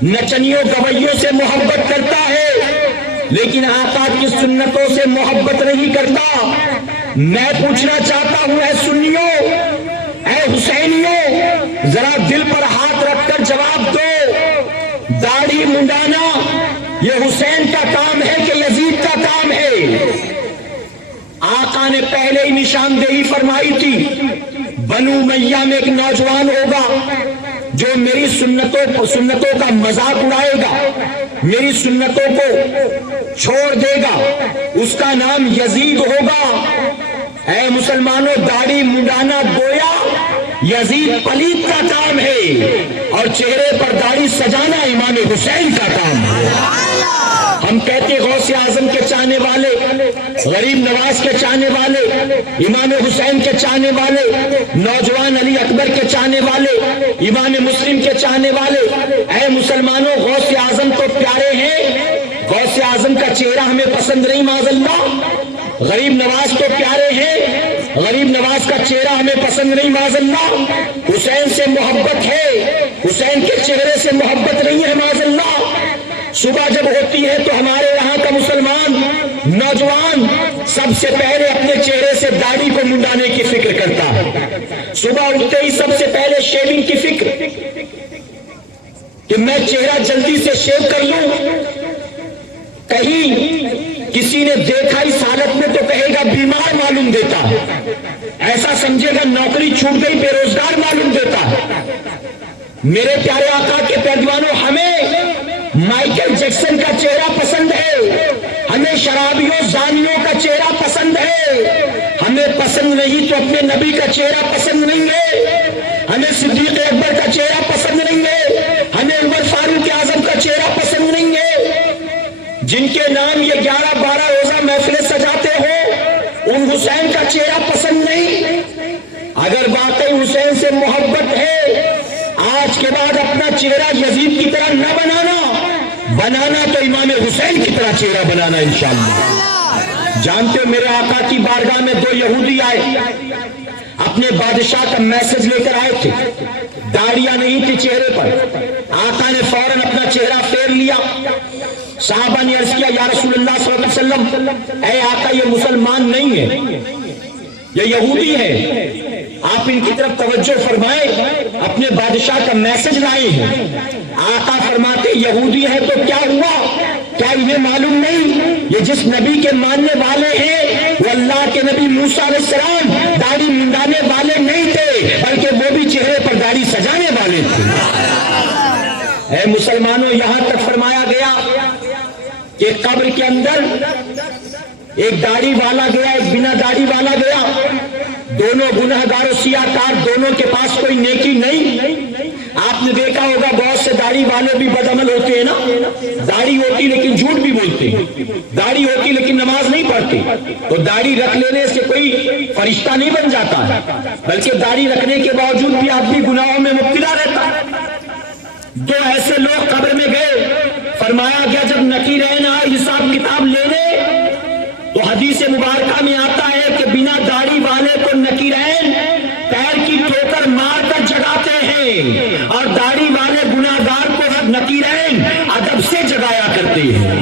نچنیوں گویوں سے محبت کرتا ہے لیکن آقا کی سنتوں سے محبت نہیں کرتا۔ میں پوچھنا چاہتا ہوں اے سنیوں، اے حسینیوں، ذرا دل پر ہاتھ رکھ کر جواب دو، داڑھی منڈانا یہ حسین کا کام ہے کہ یزید کا کام ہے؟ آقا نے پہلے ہی نشاندہی فرمائی تھی، بنو امیہ میں ایک نوجوان ہوگا جو میری سنتوں کا مذاق اڑائے گا، میری سنتوں کو چھوڑ دے گا، اس کا نام یزید ہوگا۔ اے مسلمانوں، داڑھی منڈانا گویا یزید پلیت کا کام ہے اور چہرے پر داڑھی سجانا امام حسین کا کام ہے۔ ہم کہتے غوث اعظم کے چاہنے والے، غریب نواز کے چاہنے والے، امام حسین کے چاہنے والے، نوجوان علی اکبر کے چاہنے والے، امام مسلم کے چاہنے والے، اے مسلمانوں غوث اعظم تو پیارے ہیں، غوث اعظم کا چہرہ ہمیں پسند نہیں معاذ اللہ، غریب نواز تو پیارے ہیں، غریب نواز کا چہرہ ہمیں پسند نہیں معاذ اللہ، حسین سے محبت ہے، حسین کے چہرے سے محبت نہیں ہے معاذ اللہ۔ صبح جب ہوتی ہے تو ہمارے یہاں کا مسلمان نوجوان سب سے پہلے اپنے چہرے سے داڑھی کو منڈانے کی فکر کرتا ہے، صبح اٹھتے ہی سب سے پہلے شیونگ کی فکر کہ میں چہرہ جلدی سے شیو کر لوں، کہیں کسی نے دیکھا اس حالت میں تو کہے گا بیمار معلوم دیتا ہے، ایسا سمجھے گا نوکری چھوٹ گئی بے روزگار معلوم دیتا ہے۔ میرے پیارے آقا کے پیروانوں، ہمیں مائیکل جیکسن کا چہرہ پسند ہے، ہمیں شرابیوں زانیوں کا چہرہ پسند ہے، ہمیں پسند نہیں تو اپنے نبی کا چہرہ پسند نہیں ہے، ہمیں صدیق اکبر کا چہرہ پسند نہیں ہے، ہمیں عمر فاروق اعظم کا چہرہ پسند نہیں ہے، جن کے نام یہ 11-12 روزہ محفلیں سجاتے ہو ان حسین کا چہرہ پسند نہیں۔ اگر واقعی حسین سے محبت ہے آج کے بعد اپنا چہرہ یزید کی طرح نہ بنانا تو امام حسین کی طرح چہرہ بنانا انشاءاللہ۔ جانتے ہو میرے آقا کی بارگاہ میں 2 یہودی آئے، اپنے بادشاہ کا میسج لے کر آئے تھے، داڑیاں نہیں تھی چہرے پر، آقا نے فوراً اپنا چہرہ پھیر لیا، صحابہ نے عرض کیا یا رسول اللہ صلی اللہ علیہ وسلم، اے آقا یہ مسلمان نہیں ہے، یہ یہودی ہے، آپ ان کی طرف توجہ فرمائیں، اپنے بادشاہ کا میسج لائے ہیں۔ آقا فرماتے یہودی ہے تو کیا ہوا؟ کیا انہیں معلوم نہیں یہ جس نبی کے ماننے والے ہیں وہ اللہ موسیٰ علیہ السلام داڑھی منڈانے والے نہیں تھے، بلکہ وہ بھی چہرے پر داڑھی سجانے والے تھے۔ اے مسلمانوں، یہاں تک فرمایا گیا کہ قبر کے اندر ایک داڑھی والا گیا، ایک بنا داڑھی والا گیا، دونوں گنہگار و سیاہ کار، دونوں کے پاس کوئی نیکی نہیں۔ آپ نے دیکھا ہوگا بہت سے داڑھی والے بھی بدعمل ہوتے ہیں نا، داڑھی ہوتی لیکن جھوٹ بھی بولتے ہیں، داڑھی ہوتی لیکن نماز نہیں پڑھتے۔ تو داڑھی رکھ لینے سے کوئی فرشتہ نہیں بن جاتا ہے، بلکہ داڑھی رکھنے کے باوجود بھی آدمی گناہوں میں مبتلا رہتا ہے۔ دو ایسے لوگ قبر میں گئے، فرمایا گیا جب نکیرین آئے حساب کتاب لینے تو حدیث مبارکہ میں آتا ہے کہ بنا داڑھی والے کو نکیرین پیر کی ٹھوکر مار کر جگاتے ہیں، اور داڑھی والے گناہگار کو نکیرین ادب سے جگایا کرتے ہیں۔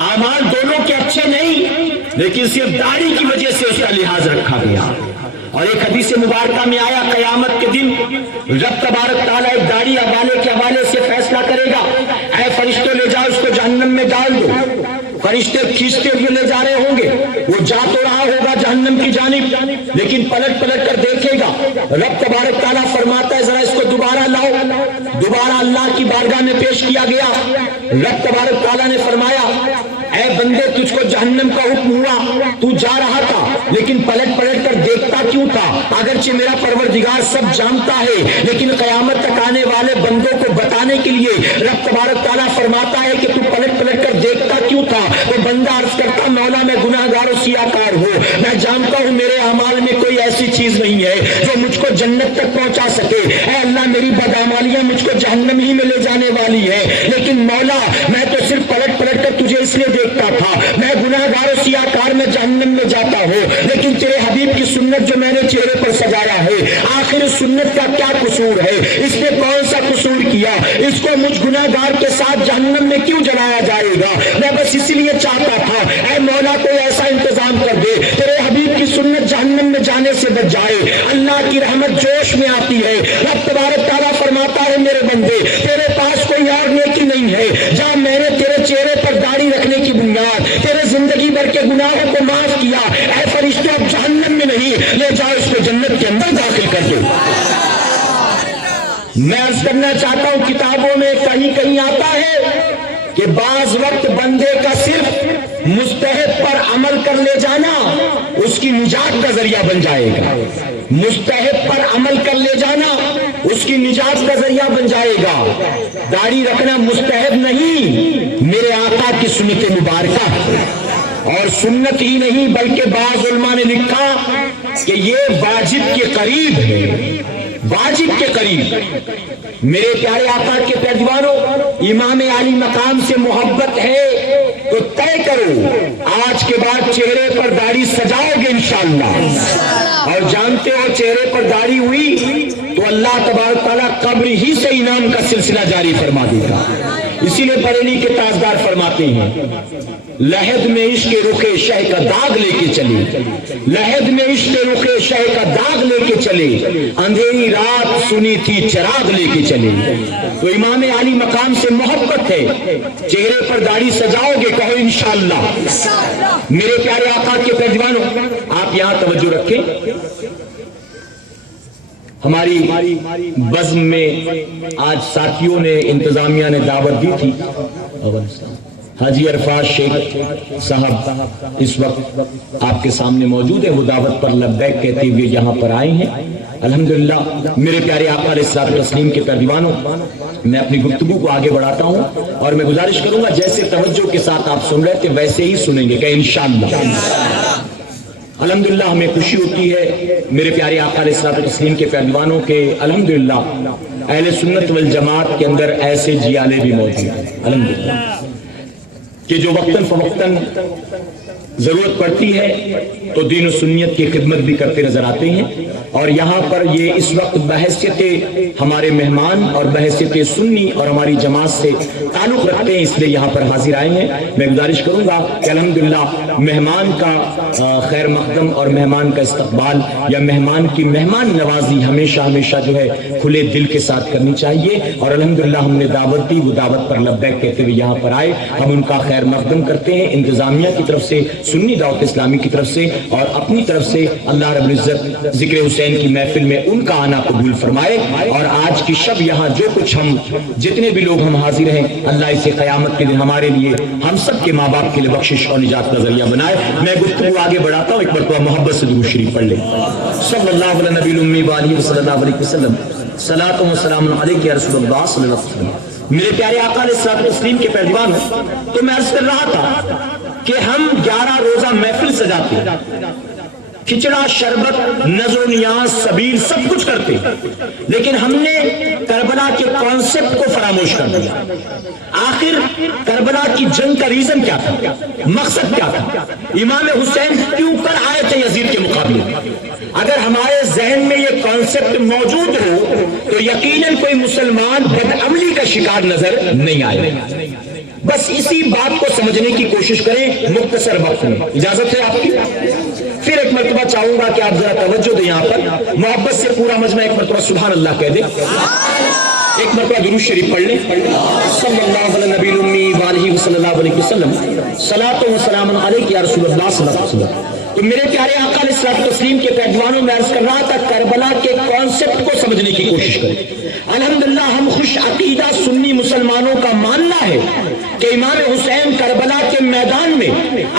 اعمال دونوں کے اچھے نہیں، لیکن صرف داڑھی کی وجہ سے اس کا لحاظ رکھا گیا۔ اور ایک حدیث مبارکہ میں آیا قیامت کے دن رب تبارک تعالیٰ ایک داڑھی والے کے حوالے سے فیصلہ کرے گا، اے فرشتوں لے جاؤ اس کو جہنم میں ڈال دو۔ فرشتے کھینچتے ہوئے لے جا رہے ہوں گے، وہ جا تو رہا ہوگا جہنم کی جانب، لیکن پلٹ پلٹ کر دیکھے گا۔ رب تبارک تعالیٰ فرماتا ہے ذرا اس کو دوبارہ لاؤ۔ دوبارہ اللہ کی بارگاہ میں پیش کیا گیا۔ رب تبارک تعالیٰ نے فرمایا اے بندے تجھ کو جہنم کا حکم ہوا، تو جا رہا تھا لیکن پلٹ پلٹ کر دیکھتا کیوں تھا؟ اگرچہ میرا پروردگار سب جانتا ہے، لیکن قیامت تک آنے والے بندوں کو بتانے کے لیے رب تبارک تعالیٰ فرماتا ہے کہ تو پلٹ پلٹ کر دیکھتا کیوں تھا؟ وہ بندہ عرض کرتا مولا میں گناہگار و سیاہکار ہوں، میں جانتا ہوں میرے اعمال میں کوئی ایسی چیز نہیں ہے جو مجھ کو جنت تک پہنچا سکے۔ اے اللہ میری بدعمالیاں مجھ کو جہنم ہی میں لے جانے والی ہے، لیکن مولا میں تو صرف پلٹ پلٹ کر تجھے اس لیے دیکھتا تھا، میں گناہگار و سیاہکار میں جہنم میں جاتا ہوں، لیکن تیرے حبیب کی سنت جو میں نے چہرے پر سجایا ہے، آخر سنت کا کیا قصور ہے؟ اس نے کون سا قصور کیا؟ اس کو مجھ گناہگار کے ساتھ جہنم میں کیوں جلایا جائے گا؟ میں بس اسی لیے چاہتا تھا اے مولا کوئی ایسا انتظام کر دے تیرے حبیب کی سنت جہنم میں جانے سے بچ جائے۔ اللہ کی رحمت جوش میں آتی ہے، رب تبارک تعالیٰ فرماتا ہے میرے بندے تیرے پاس کوئی اور نیکی نہیں ہے، جہاں میں نے تیرے چہرے پر داڑھی رکھنے کی بنیاد تیرے زندگی بھر کے گناہوں کو معاف کیا، اے فرشتے اب جہنم میں نہیں لے جاؤ اس کو جنت کے اندر داخل کر دو۔ میں عرض کرنا چاہتا ہوں کتابوں میں کہیں کہیں آتا ہے کہ بعض وقت بندے کا صرف مستحب پر عمل کر لے جانا اس کی نجات کا ذریعہ بن جائے گا، مستحب پر عمل کر لے جانا اس کی نجات کا ذریعہ بن جائے گا۔ داڑھی رکھنا مستحب نہیں، میرے آقا کی سنت مبارکہ ہے، اور سنت ہی نہیں بلکہ بعض علماء نے لکھا کہ یہ واجب کے قریب ہے، واجب کے قریب۔ میرے پیارے آقا کے پیروانوں، امام عالی مقام سے محبت ہے تو طے کرو آج کے بعد چہرے پر داڑھی سجاؤ گے انشاءاللہ، اور جانتے ہو چہرے پر داڑھی ہوئی تو اللہ تبارک تعالیٰ قبر ہی سے انعام کا سلسلہ جاری فرما دے گا۔ اسی لیے بریلی کے تاجدار فرماتے ہیں لحد میں عشق رخ شہ کا داغ لے کے چلے، لحد میں عشق رخ شہ کا داغ لے کے چلے، اندھیری رات سنی تھی چراغ لے کے چلے۔ تو امام عالی مقام سے محبت ہے، چہرے پر داڑھی سجاؤ گے کہو انشاءاللہ۔ میرے پیارے آقا کے پیروانوں، آپ یہاں توجہ رکھیں، ہماری بزم میں آج ساتھیوں نے انتظامیہ نے دعوت دی تھی، حاجی عرفات شیخ صاحب اس وقت آپ کے سامنے موجود ہیں، وہ دعوت پر لبیک کہتے ہوئے یہاں پر آئے ہیں۔ الحمدللہ میرے پیارے آقا علیہ الصلوۃ والتسلیم کے پیروانوں، میں اپنی گفتگو کو آگے بڑھاتا ہوں اور میں گزارش کروں گا جیسے توجہ کے ساتھ آپ سن رہے تھے ویسے ہی سنیں گے کہ انشاءاللہ۔ الحمدللہ ہمیں خوشی ہوتی ہے میرے پیارے آقا علیہ الصلوۃ والتسلیم کے پیروانوں کے الحمدللہ اہل سنت والجماعت کے اندر ایسے جیالے بھی موجود ہیں الحمدللہ کہ جو وقتاً فوقتاً ضرورت پڑتی ہے تو دین و سنیت کی خدمت بھی کرتے نظر آتے ہیں، اور یہاں پر یہ اس وقت بحیثیت ہمارے مہمان اور بحیثیت سنی اور ہماری جماعت سے تعلق رکھتے ہیں، اس لیے یہاں پر حاضر آئے ہیں۔ میں گزارش کروں گا کہ الحمدللہ مہمان کا خیر مقدم اور مہمان کا استقبال یا مہمان کی مہمان نوازی ہمیشہ جو ہے کھلے دل کے ساتھ کرنی چاہیے، اور الحمدللہ ہم نے دعوت دی، وہ دعوت پر لبیک کہتے ہوئے یہاں پر آئے، ہم ان کا خیر مقدم کرتے ہیں۔ انتظامیہ کی طرف سے سنی دعوت اسلامی کی طرف سے اور اپنی طرف سے اللہ رب العزت ذکر حسین کی محفل میں ان کا آنا قبول فرمائے، اور آج کی شب یہاں جو کچھ ہم جتنے بھی لوگ ہم حاضر ہیں، اللہ اسے قیامت کے دن ہمارے لیے ہم سب کے ماں باپ کے لیے بخشش اور نجات کا ذریعہ بنائے۔ میں گفتگو آگے بڑھاتا ہوں، ایک مرتبہ محبت سے درود شریف پڑھ لیں۔ صلی اللہ علیہ نبی الامی وآلہ صلی اللہ علیہ وسلم، صلاۃ و سلام علیک یا رسول اللہ صلی اللہ علیہ وسلم۔ میرے پیارے آقا علیہ الصلوۃ والتسلیم کے پہلوان ہو تو میں عرض کر رہا تھا کہ ہم 11 روزہ محفل سجاتے ہیں، کھچڑا، شربت، نذر و نیاز، سبیل سب کچھ کرتے، لیکن ہم نے کربلا کے کانسیپٹ کو فراموش کر دیا۔ آخر کربلا کی جنگ کا ریزن کیا تھا، مقصد کیا تھا، امام حسین کیوں کر آئے تھے یزید کے مقابلے؟ اگر ہمارے ذہن میں یہ کانسیپٹ موجود ہو تو یقیناً کوئی مسلمان بدعملی کا شکار نظر نہیں آئے۔ بس اسی بات کو سمجھنے کی کوشش کریں مختصر وقت میں، اجازت ہے آپ کی؟ پھر ایک مرتبہ چاہوں گا کہ آپ ذرا توجہ دیں، یہاں پر محبت سے پورا مجمع ایک مرتبہ سبحان اللہ کہہ دیں، ایک مرتبہ درود شریف پڑھ لیں۔ صلی اللہ علیہ نبی الامی وآلہ صلی اللہ علیہ وسلم، صلاۃ و سلام علیک یا رسول اللہ صلی اللہ علیہ وسلم۔ تو میرے پیارے آقا علیہ الصلوۃ والتسلیم کے پہلوانوں میں عرض کر رہا تھا کربلا کے کانسیپٹ کو سمجھنے کی کوشش کریں۔ الحمدللہ ہم خوش عقیدہ سنی مسلمانوں کا ماننا ہے کہ امام حسین کربلا کے میدان میں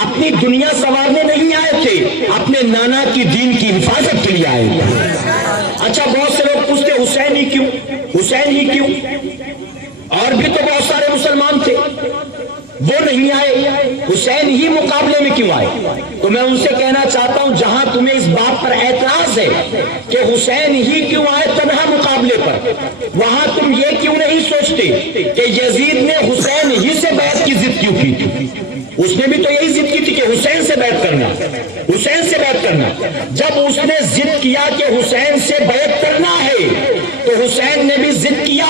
اپنی دنیا سنوارنے نہیں آئے تھے، اپنے نانا کی دین کی حفاظت کے لیے آئے تھے۔ اچھا، بہت سے لوگ پوچھتے حسین ہی کیوں، حسین ہی کیوں؟ اور بھی تو بہت سارے مسلمان تھے، وہ نہیں آئے، حسین ہی مقابلے میں کیوں آئے؟ تو میں ان سے کہنا چاہتا ہوں جہاں تمہیں اس بات پر اعتراض ہے کہ حسین ہی کیوں آئے تنہا مقابلے پر، وہاں تم یہ کیوں نہیں سوچتے کہ یزید نے حسین ہی سے بیعت کی ضد کیوں کی تھی؟ اس نے بھی تو یہی ضد کی تھی کہ حسین سے بیعت کرنا، حسین سے بیعت کرنا۔ جب اس نے ضد کیا کہ حسین سے بیعت کرنا ہے تو حسین نے بھی ضد کیا،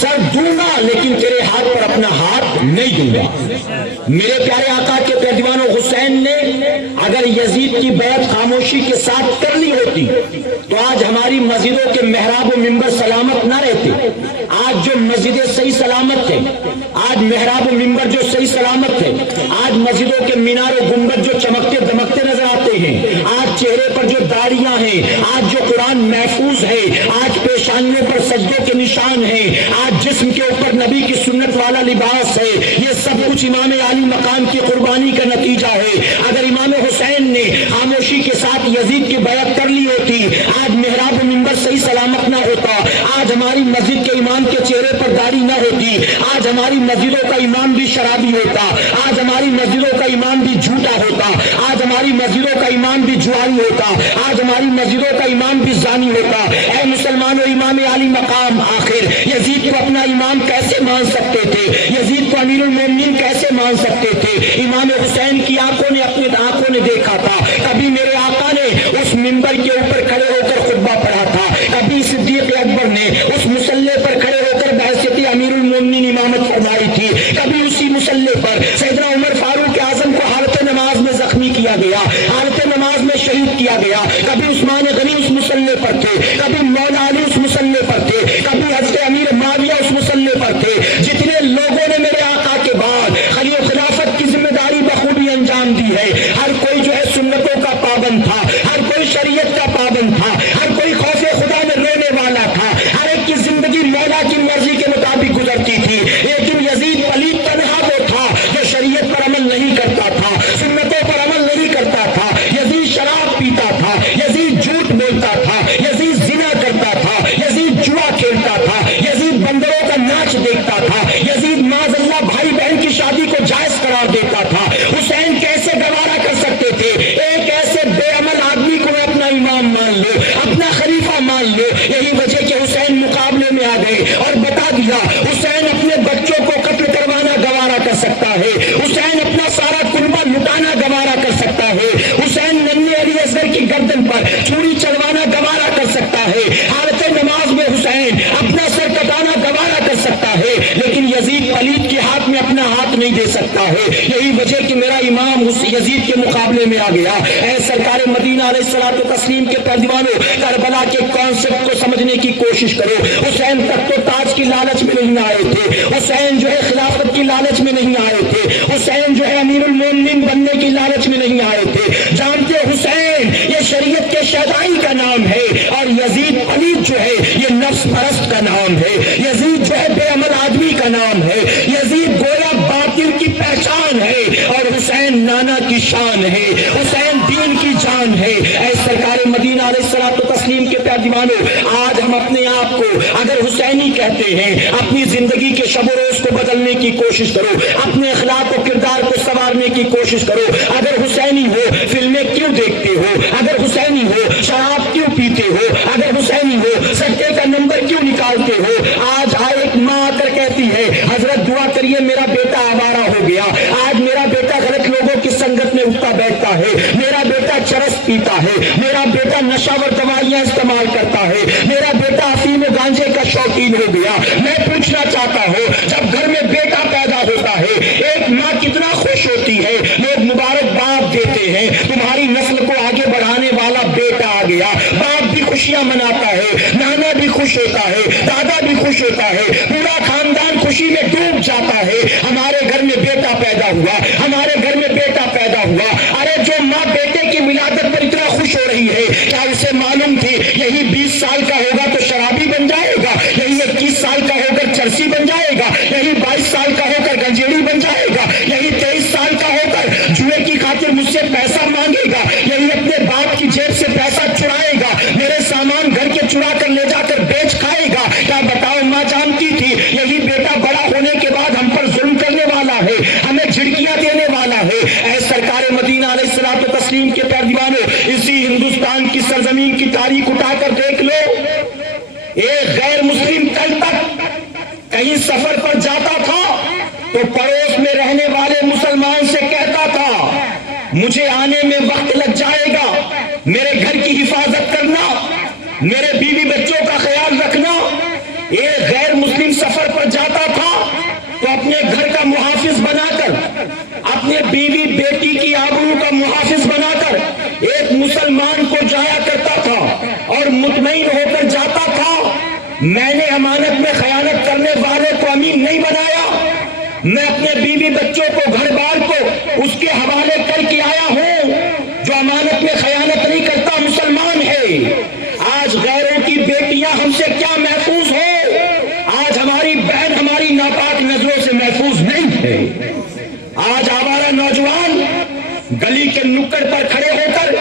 سر دوں گا لیکن تیرے ہاتھ پر اپنا ہاتھ نہیں دوں گا۔ میرے پیارے آقا کے پیروانوں، حسین نے اگر یزید کی بیعت خاموشی کے ساتھ کر لی ہوتی تو آج ہماری مسجدوں کے محراب و منبر سلامت نہ رہتے۔ آج جو مسجدیں صحیح سلامت ہیں، آج محراب و منبر جو صحیح سلامت ہے، آج مسجدوں کے مینار و گنبد جو چمکتے دمکتے نظر آتے ہیں، آج چہرے پر جو داڑیاں ہیں، آج جو قرآن محفوظ ہے، آج پیشانیوں پر سجدوں کے نشان ہیں، آج جسم کے اوپر نبی کی سنت والا لباس ہے، یہ سب کچھ امام عالی مقام کی قربانی کا نتیجہ ہے۔ اگر امام حسین نے خاموشی کے ساتھ یزید کی بیعت کر لی ہوتی، آج محراب و منبر صحیح سلامت نہ ہوتا، آج ہماری مسجد کے امام کے چہرے پر داڑھی نہ ہوتی، آج ہماری مسجدوں کا امام بھی شرابی ہوتا، آج ہماری مسجدوں کا امام بھی جھوٹا ہوتا، آج ہماری مسجدوں کا امام بھی جواری ہوتا، آج ہماری مسجدوں کا امام بھی زانی ہوتا۔ اے مسلمانوں، امام عالی مقام آخر یزید کو اپنا امام کیسے مان سکتے تھے؟ یزید کو امیر المومنین کیسے مان سکتے تھے؟ امام حسین کی آنکھوں نے اپنی آنکھوں نے دیکھا تھا، کبھی میرے آقا نے اس منبر کے اوپر کھڑے ہو کر خطبہ پڑھا تھا، کبھی صدیق اکبر نے اس مصلی پر کھڑے ہو کر بحیثیت امیر المومنین امامت فرمائی تھی، کبھی اسی مصلی پر سیدنا عمر فاروق اعظم کو حالت نماز میں زخمی کیا گیا، حالت نماز میں شہید کیا گیا، کبھی عثمان غنی اس مصلی پر تھے، کبھی مولا علی اس مصلی پر تھے، کبھی حضرت امیر معاویہ اس مصلی پر تھے۔ جتنے لوگوں نے میرے آقا کے بعد خلافت کی ذمہ داری بخوبی انجام دی ہے، ہر کوئی جو ہے سنتوں کا پابند تھا، ہر کوئی شریعت کا پابند تھا، ہر کوئی خوف خدا میں رہنے والا تھا، ہر ایک کی زندگی مولا کی مرضی کے مطابق گزرتی تھی۔ لیکن یزید پلید تنہا وہ تھا جو شریعت پر عمل نہیں کرتا تھا، سنتوں پر عمل نہیں کرتا تھا۔ یزید شراب پیتا تھا، یزید جھوٹ بولتا تھا، یزید زنا کرتا تھا، یزید جوا کھیلتا تھا، یزید بندروں کا ناچ دیکھتا تھا، یزید معاذ اللہ بھائی بہن کی شادی کو جائز قرار دیتا تھا۔ حسین کیسے گوارا کر سکتے تھے ایک ایسے بے عمل آدمی کو میں اپنا امام مان لو، اپنا خلیفہ مان لو؟ یہی وجہ کہ حسین مقابلے میں آ گئے اور بتا دیا حسین اپنے بچوں کو قتل کروانا گوارا کر سکتا ہے، حسین اپنا سارا کنبہ لٹانا گوارا کر سکتا ہے، حسین ننھے علی اصغر کی گردن پر چھری چلوانا گوارا کر سکتا ہے، حالت نماز میں حسین اپنا سر کٹانا گوارا کر سکتا ہے، لیکن یزید پلید کے ہاتھ میں اپنا ہاتھ نہیں دے سکتا ہے۔ یہی وجہ کہ میرا امام اس یزید کے مقابلے میں آ گیا۔ اے سرکار مدینہ علیہ الصلوۃ والتسلیم کے پہلوانوں، کربلا کے کانسیپٹ کو سمجھنے کی کوشش کرو۔ حسین تخت و تاج کی لالچ میں نہیں آئے تھے، حسین جو ہے خلافت کی لالچ میں نہیں آئے تھے، حسین جو ہے امیر المومنین بننے کی لالچ میں نہیں جان ہے اور حسین نانا کی شان ہے، حسین دین کی جان ہے۔ اے سرکار مدینہ علیہ الصلوۃ والتسلیم کے پیارے دیوانوں، آج ہم اپنے آپ کو اگر حسینی کہتے ہیں، اپنی زندگی کے شب و روز کو بدلنے کی کوشش کرو، اپنے اخلاق و کردار کو سنوارنے کی کوشش کرو۔ اگر حسینی ہو فلمیں کیوں دیکھتے ہو؟ اگر حسینی ہو شراب کیوں پیتے ہو؟ اگر حسینی ہو سٹے کا نمبر کیوں نکالتے ہو؟ آج ایک ماں آ کر کہتی ہے حضرت دعا کریے میرا بیٹا آوارہ ہو گیا، آج میرا بیٹا غلط لوگوں کی سنگت میں اٹھتا بیٹھتا ہے، میرا بیٹا چرس پیتا ہے، میرا بیٹا نشاور دوائیاں استعمال کرتا ہے، میرا بیٹا افیم گانجے کا شوقین ہو گیا۔ میں پوچھنا چاہتا ہوں، جب گھر میں بیٹا پیدا ہوتا ہے ایک ماں کتنا خوش ہوتی ہے، لوگ مبارکباد دیتے ہیں تمہاری نسل کو آگے بڑھانے والا بیٹا آ گیا۔ باپ بھی خوشیاں مناتا ہے، نانا بھی خوش ہوتا ہے، دادا بھی خوش ہوتا ہے، پورا خاندان خوشی میں ڈوب جاتا ہے، ہمارے گھر میں بیٹا پیدا ہوا، ہمارے گھر میں بیٹا پیدا ہوا۔ ارے جو ماں بیٹے کی ولادت پر اتنا خوش ہو رہی ہے، کیا اسے معلوم تھی یہی 20 سال کا ہوگا تو شرابی بن جائے گا، یہی 21 سال کا ہو کر چرسی بن جائے گا، یہی 22 سال کا ہو کر گنجیڑی بن جائے گا، یہی 23 سال کا ہو کر جوئے کی خاطر مجھ سے پیسہ مانگے گا، یہی اپنے باپ کی جیب سے پیسہ چرائے گا، میرے سامان گھر کے چرا کر لے جا کر بیچ کھائے گا؟ کیا بتاؤ ماں جانتی تھی یہی بیٹا بڑا ہونے کے بعد ہم پر ظلم کرنے والا ہے، ہمیں جھڑکیاں دینے والا ہے؟ اے سرکار مدینہ علیہ الصلوۃ والتسلیم کے پیارے دیوانوں، اسی ہندوستان کی سرزمین کی تاریخ اٹھا کر دیکھ لو، ایک غیر مسلم کل تک کہیں سفر پر جاتا تھا تو پڑوس میں رہنے والے مسلمان سے کہتا تھا مجھے آنے میں وقت لگ جائے گا، میرے گھر کی حفاظت کرنا، میرے بیوی بچوں کا خیال رکھنا۔ ایک غیر مسلم سفر پر جاتا تھا تو اپنے گھر کا محافظ بنا کر، اپنے بیوی بیٹی کی آبرو کا محافظ بنا کر ایک مسلمان کو جایا کرتا تھا اور مطمئن ہو کر جاتا تھا میں نے امانت میں خیانت کرنے والے کو امین نہیں بنایا، میں اپنے بیوی بچوں کو گھر بار کو اس کے حوالے کر کے آیا ہوں، جو امانت میں خیانت نہیں کرتا مسلمان ہے۔ آج غیروں کی بیٹیاں ہم سے کیا محفوظ ہو؟ آج ہماری بہن ہماری ناپاک نظروں سے محفوظ نہیں ہے۔ آج آوارہ نوجوان گلی کے نکڑ پر کھڑے ہو کر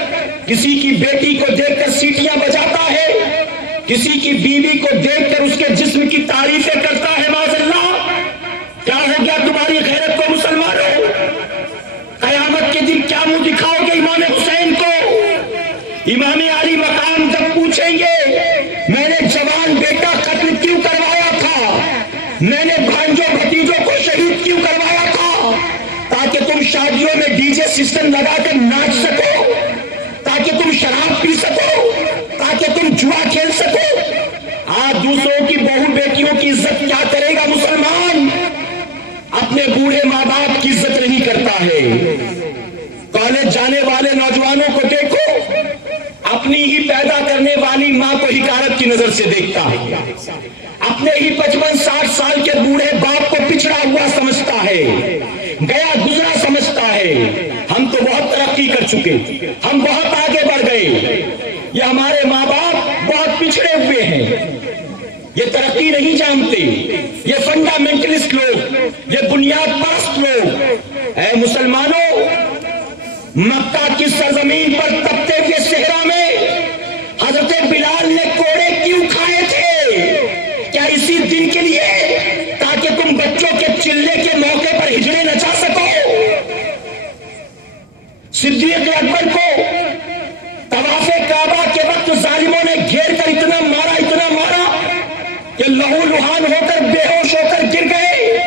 کسی کی بیٹی کو دیکھ کر سیٹیاں بجاتا ہے، کسی کی بیوی کو دیکھ کر اس کے جسم کی تعریفیں کرتا ہے۔ معاذ اللہ، کیا ہو گیا تمہاری غیرت کو مسلمانوں؟ قیامت کے دن کیا منہ دکھاؤ گے امام حسین کو؟ امام علی مقام جب پوچھیں گے میں نے جوان بیٹا قتل کیوں کروایا تھا، میں نے بھانجوں بھتیجوں کو شہید کیوں کروایا تھا؟ تاکہ تم شادیوں میں ڈی جے سسٹم لگا کر ناچ سکو، تاکہ تم شراب پی سکو، تاکہ تم جوا کھیل سکو۔ آج دوسروں کی بہو بیٹیوں کی عزت کیا کرے گا مسلمان؟ اپنے بوڑھے ماں باپ کی عزت نہیں کرتا ہے۔ کالج جانے والے نوجوانوں کو دیکھو، اپنی ہی پیدا کرنے والی ماں کو حقارت کی نظر سے دیکھتا ہے، اپنے ہی 55-60 سال کے بوڑھے باپ کو پچھڑا ہوا سمجھتا ہے، گیا گزرا سمجھتا ہے۔ ہم تو بہت ترقی کر چکے، ہم بہت آگے بڑھ گئے، یہ ہمارے ماں باپ بہت پچھڑے ہوئے ہیں، یہ ترقی نہیں جانتے، یہ فنڈامنٹلسٹ لوگ، یہ بنیاد پرست لوگ۔ اے مسلمانوں، مکہ کی سرزمین پر تپتے ہوئے صحرا میں حضرت بلال نے کوڑے کیوں کھائے تھے؟ کیا اسی دن کے لیے تاکہ تم بچوں کے چلے کے موقع پر ہجڑے نچا سکو؟ صدیق اکبر کو طواف کعبہ کے وقت ظالموں نے گھیر کر اتنا مارا کہ لہو لہان ہو کر بے ہوش ہو کر گر گئے۔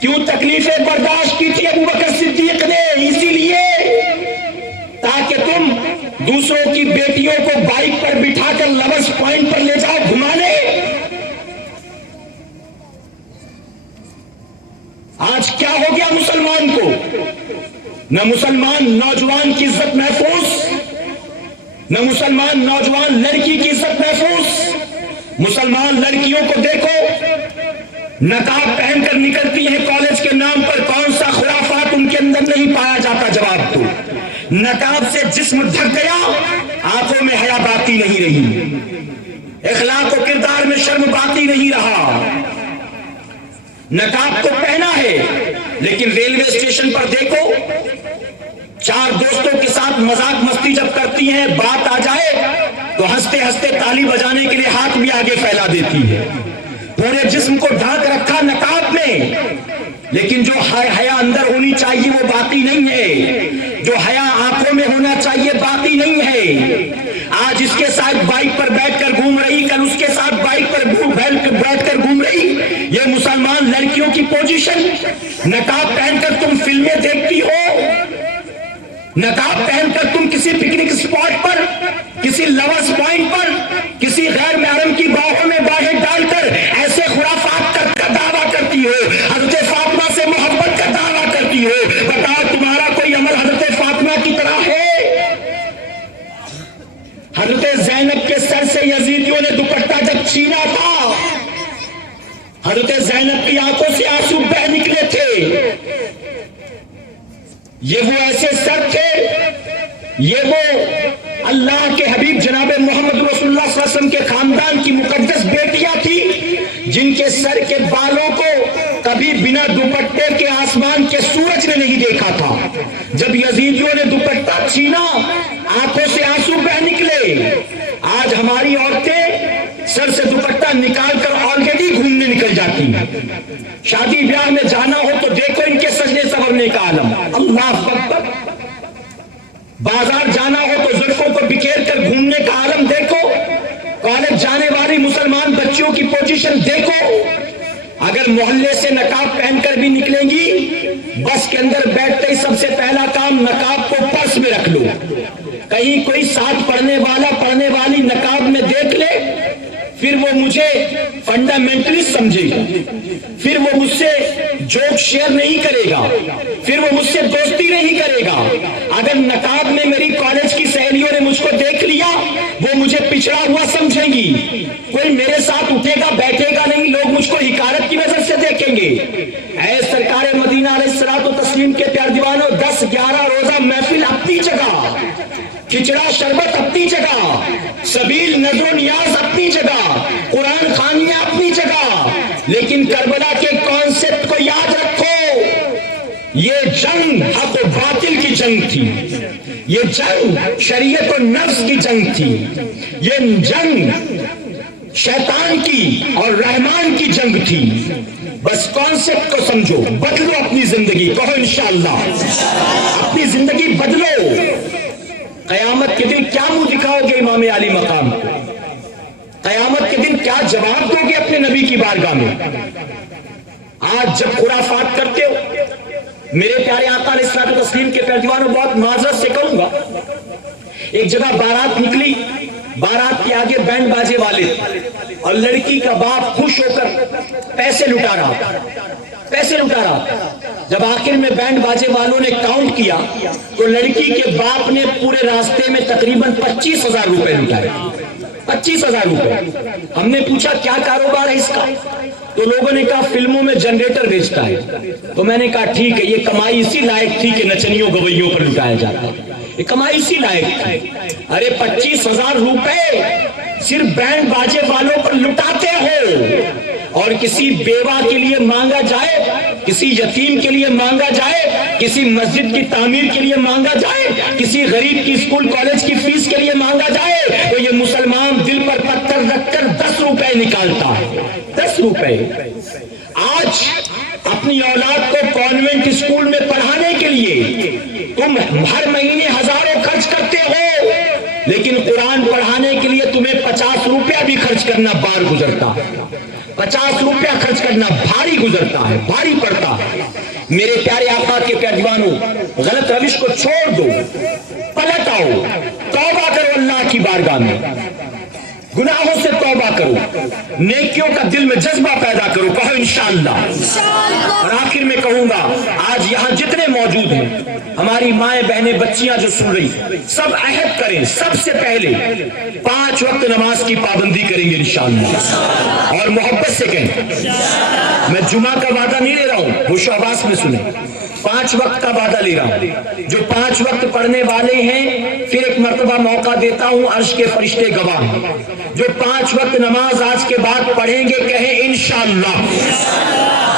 کیوں تکلیفیں برداشت کی تھی ابو بکر صدیق نے؟ اسی لیے تاکہ تم دوسروں کی بیٹیوں کو بائک پر بٹھا کر لورس پوائنٹ پر لے جاؤ گھمانے۔ آج کیا ہو گیا مسلمان کو؟ نہ مسلمان نوجوان کی عزت محفوظ، نہ مسلمان نوجوان لڑکی کی عزت محفوظ۔ مسلمان لڑکیوں کو دیکھو، نقاب پہن کر نکلتی ہیں کالج کے نام پر، کون سا خرافات ان کے اندر نہیں پایا جاتا؟ جواب دو۔ نقاب سے جسم ڈھک گیا، آنکھوں میں حیا باقی نہیں رہی، اخلاق و کردار میں شرم باقی نہیں رہا۔ نقاب تو پہنا ہے، لیکن ریلوے اسٹیشن پر دیکھو، چار دوستوں کے ساتھ مذاق مستی جب کرتی ہیں، بات آ جائے تو ہنستے ہنستے تالی بجانے کے لیے ہاتھ بھی آگے پھیلا دیتی ہے، پورے جسم کو ڈھانک رکھا نقاب میں، لیکن جو حیا اندر ہونی چاہیے وہ باقی نہیں ہے، جو حیا آنکھوں میں ہونا چاہیے باقی نہیں ہے۔ آج اس کے ساتھ بائک پر بیٹھ کر گھوم رہی، کل اس کے ساتھ بائک پر بیٹھ کر گھوم رہی، یہ مسلمان لڑکیوں کی پوزیشن۔ نقاب پہن کر تم فلمیں دیکھتی ہو، نقاب پہن کر تم کسی پکنک اسپاٹ پر، کسی لورز پوائنٹ پر، کسی غیر محرم کی باہوں میں باہیں ڈال کر ایسے خرافات کا دعویٰ کرتی ہو، حضرت فاطمہ سے محبت کا دعویٰ کرتی ہو۔ بتاؤ تمہارا کوئی عمل حضرت فاطمہ کی طرح ہے؟ حضرت زینب کے سر سے یزیدیوں نے دوپٹہ جب چھینا تھا، حضرت زینب کی آنکھوں سے آنسو بہہ نکلے تھے۔ یہ وہ ایسے سر تھے، یہ وہ اللہ کے حبیب جناب محمد رسول اللہ صلی اللہ علیہ وسلم کے خاندان کی مقدس بیٹیاں تھی، جن کے سر کے بالوں کو کبھی بنا دوپٹے کے آسمان کے سورج نے نہیں دیکھا تھا۔ جب یزیدیوں نے دوپٹہ چھینا، آنکھوں سے آنسو بہہ نکلے۔ آج ہماری عورتیں سر سے دوپٹہ نکال کر آلریڈی گھومنے نکل جاتی ہیں۔ شادی بیاہ میں جانا ہو تو دیکھو ان کے سجنے سورنے کا عالم، اللہ اکبر۔ بازار جانا ہو تو زلفوں کو بکھیر کر گھومنے کا عالم دیکھو۔ کالج جانے والی مسلمان بچیوں کی پوزیشن دیکھو۔ اگر محلے سے نقاب پہن کر بھی نکلیں گی، بس کے اندر بیٹھتے ہی سب سے پہلا کام نقاب کو پرس میں رکھ لو۔ کہیں کوئی ساتھ پڑھنے والا پڑھنے والی نقاب میں دیکھ لے، پھر وہ مجھے فنڈامنٹلسٹ سمجھے گا، پھر وہ مجھ سے جوک شیئر نہیں کرے گا، پھر وہ مجھ سے دوستی نہیں کرے گا۔ اگر نقاب میں میری کالج کی سہیلیوں نے مجھ کو دیکھ لیا، وہ مجھے پچھڑا ہوا سمجھیں گی، کوئی میرے ساتھ اٹھے گا بیٹھے گا نہیں، لوگ مجھ کو حقارت کی نظر سے دیکھیں گے۔ اے سرکار مدینہ علیہ الصلوۃ والتسلیم کے پیار دیوانوں، 10-11 روزہ محفل اپنی جگہ، کھچڑا شربت اپنی جگہ، سبیل نظر و نیاز اپنی جگہ، قرآن خوانیاں اپنی جگہ، لیکن کربلا کے کانسیپٹ کو یاد رکھو، یہ جنگ حق و باطل کی جنگ تھی، یہ جنگ شریعت و نفس کی جنگ تھی، یہ جنگ شیطان کی اور رحمان کی جنگ تھی۔ بس کانسیپٹ کو سمجھو، بدلو اپنی زندگی، کہو انشاءاللہ اپنی زندگی بدلو۔ قیامت کے دن کیا منہ دکھاؤ گے امام علی مقام کو؟ قیامت کے دن کیا جواب دو گے اپنے نبی کی بارگاہ میں؟ آج جب خرافات کرتے ہو، میرے پیارے آقا علیہ الصلوۃ والتسلیم کے پیار دیوانوں، بہت معذرت سے کہوں گا، ایک جگہ بارات نکلی، بارات کے آگے بینڈ باجے والے اور لڑکی کا باپ خوش ہو کر پیسے لٹا رہا۔ جب آخر میں بینڈ باجے والوں نے کاؤنٹ کیا تو لڑکی کے باپ نے پورے راستے میں تقریباً 25,000 روپے لٹائے۔ 25,000 روپے۔ ہم نے پوچھا کیا کاروبار ہے اس کا؟ تو لوگوں نے کہا فلموں میں جنریٹر بیچتا ہے۔ تو میں نے کہا ٹھیک ہے، یہ کمائی اسی لائق تھی کہ نچنیوں گویوں پر لٹایا جاتا ہے، یہ کمائی اسی لائق تھی۔ ارے 25,000 روپے صرف بینڈ باجے والوں پر لٹاتے ہو، اور کسی بیوہ کے لیے مانگا جائے، کسی یتیم کے لیے مانگا جائے، کسی مسجد کی تعمیر کے لیے مانگا جائے، کسی غریب کی اسکول کالج کی فیس کے لیے مانگا جائے، تو یہ مسلمان دل پر پتھر رکھ کر 10 روپے نکالتا ہے۔ 10 روپے۔ آج اپنی اولاد کو کانوینٹ اسکول میں پڑھانے کے لیے تم ہر مہینے ہزاروں خرچ کرتے ہو، لیکن قرآن پڑھانے کے لیے تمہیں 50 روپیہ بھی خرچ کرنا بار گزرتا ہے۔ 50 روپیہ خرچ کرنا بھاری گزرتا ہے، بھاری پڑتا ہے۔ میرے پیارے آقا کے پیار دیوانوں، غلط روش کو چھوڑ دو، پلٹ آؤ، توبہ کرو اللہ کی بارگاہ میں، گناہوں سے توبہ کرو، نیکیوں کا دل میں جذبہ پیدا کرو، کہو انشاءاللہ۔ اور آخر میں کہوں گا، آج یہاں جتنے موجود ہیں، ہماری مائیں بہنیں بچیاں جو سن رہی، سب عہد کریں، سب سے پہلے 5 وقت نماز کی پابندی کریں گے انشاءاللہ، اور محبت سے کہیں، میں جمعہ کا وعدہ نہیں لے رہا ہوں، ہوش و حواس میں سنیں، 5 وقت کا وعدہ لے رہا ہوں۔ جو 5 وقت پڑھنے والے ہیں، پھر ایک مرتبہ موقع دیتا ہوں، عرش کے فرشتے گواہ ہیں، جو 5 وقت نماز آج کے بعد پڑھیں گے کہیں انشاءاللہ۔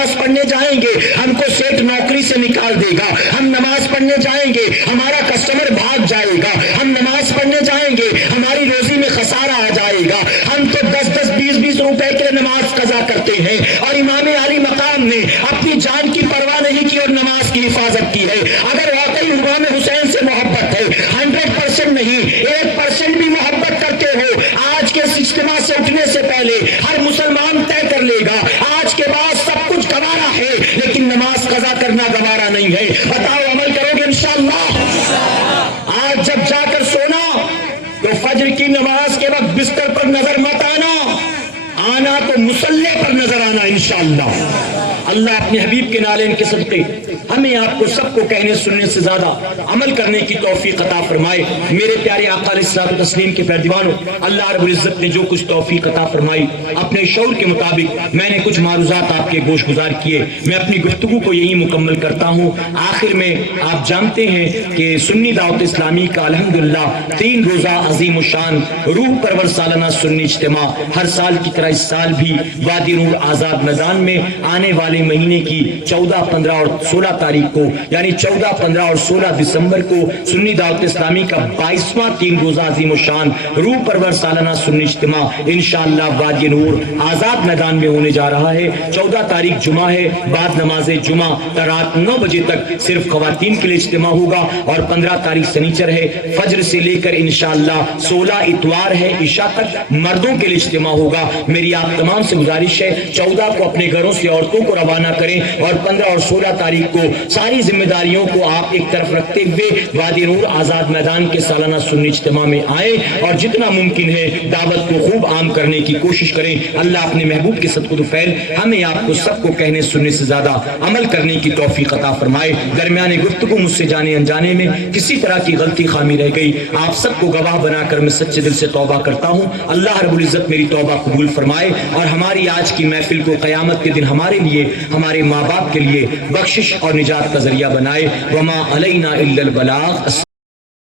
نماز پڑھنے جائیں گے ہم کو سیٹ نوکری سے نکال دے گا، ہم نماز پڑھنے جائیں گے ہمارا کسٹمر بھاگ جائے گا، ہم نماز پڑھنے جائیں گے ہماری روزی میں خسارہ آ جائے گا، ہم تو 10-10 20-20 روپے کے لیے نماز قضا کرتے ہیں، اور امام علی مقام نے اپنی جان کی پرواہ نہیں کی اور نماز کی حفاظت کی ہے۔ اگر واقعی امام حسین سے محبت ہے 100% نہیں 1% بھی محبت کرتے ہو، آج کے اجتماع سے اٹھنے سے پہلے ہر مسلمان طے کر لے گا آج کے بعد سب کچھ گوارا ہے لیکن نماز قضا کرنا گوارا نہیں ہے۔ بتاؤ عمل کرو گے انشاءاللہ؟ آج جب جا کر سونا تو فجر کی نماز کے وقت بستر پر نظر مت آنا تو مصلی پر نظر آنا انشاءاللہ۔ اللہ اپنے حبیب کے نالین کے صدقے ہمیں آپ کو سب کو کہنے سننے سے زیادہ عمل کرنے کی توفیق عطا فرمائے۔ میرے پیارے آقا علیہ الصلوۃ والتسلیم کے پیروانوں، اللہ رب العزت نے جو کچھ توفیق عطا فرمائی اپنے شعور کے مطابق میں نے کچھ معروضات آپ کے گوش گزار کیے، میں اپنی گفتگو کو یہی مکمل کرتا ہوں۔ آخر میں آپ جانتے ہیں کہ سنی دعوت اسلامی کا الحمدللہ 3 روزہ عظیم الشان روح پرور سالانہ سنی اجتماع ہر سال کی طرح اس سال بھی وادی نور آزاد میدان میں آنے والے مہینے کی 14، 15 اور 16 تاریخ کو یعنی 14، 15 اور 16 دسمبر کو سنی دعوت اسلامی کا 22واں 3 روزہ عظیم الشان روح پرور سالانہ سنی اجتماع انشاءاللہ وادی نور آزاد میدان میں ہونے جا رہا ہے۔ 14 تاریخ جمعہ ہے، بعد نماز جمعہ رات 9 بجے تک صرف خواتین کے لیے اجتماع ہوگا، اور 15 تاریخ سنیچر ہے، فجر سے لے کر انشاءاللہ 16 اتوار ہے عشاء تک مردوں کے لیے اجتماع ہوگا۔ میری آپ تمام سے گزارش ہے 14 کو اپنے گھروں سے عورتوں کو روانہ کریں، اور 15 اور 16 تاریخ کو ساری ذمہ داریوں کو آپ ایک طرف رکھتے ہوئے وادی نور آزاد میدان کے سالانہ سنی اجتماع میں آئیں، اور جتنا ممکن ہے دعوت کو خوب عام کرنے کی کوشش کریں۔ اللہ اپنے محبوب کے صدقہ و فعل ہمیں آپ کو سب کو کہنے سننے سے زیادہ عمل کرنے کی توفیق عطا فرمائے۔ درمیان گفتگو مجھ سے جانے انجانے میں کسی طرح کی غلطی خامی رہ گئی، آپ سب کو گواہ بنا کر میں سچے دل سے توبہ کرتا ہوں۔ اللہ رب العزت میری توبہ قبول فرمائے، اور ہماری آج کی محفل کو قیامت کے دن ہمارے لیے، ہمارے ماں باپ کے لیے بخشش اور نجات کا ذریعہ بنائے۔ وما علینا الا البلاغ۔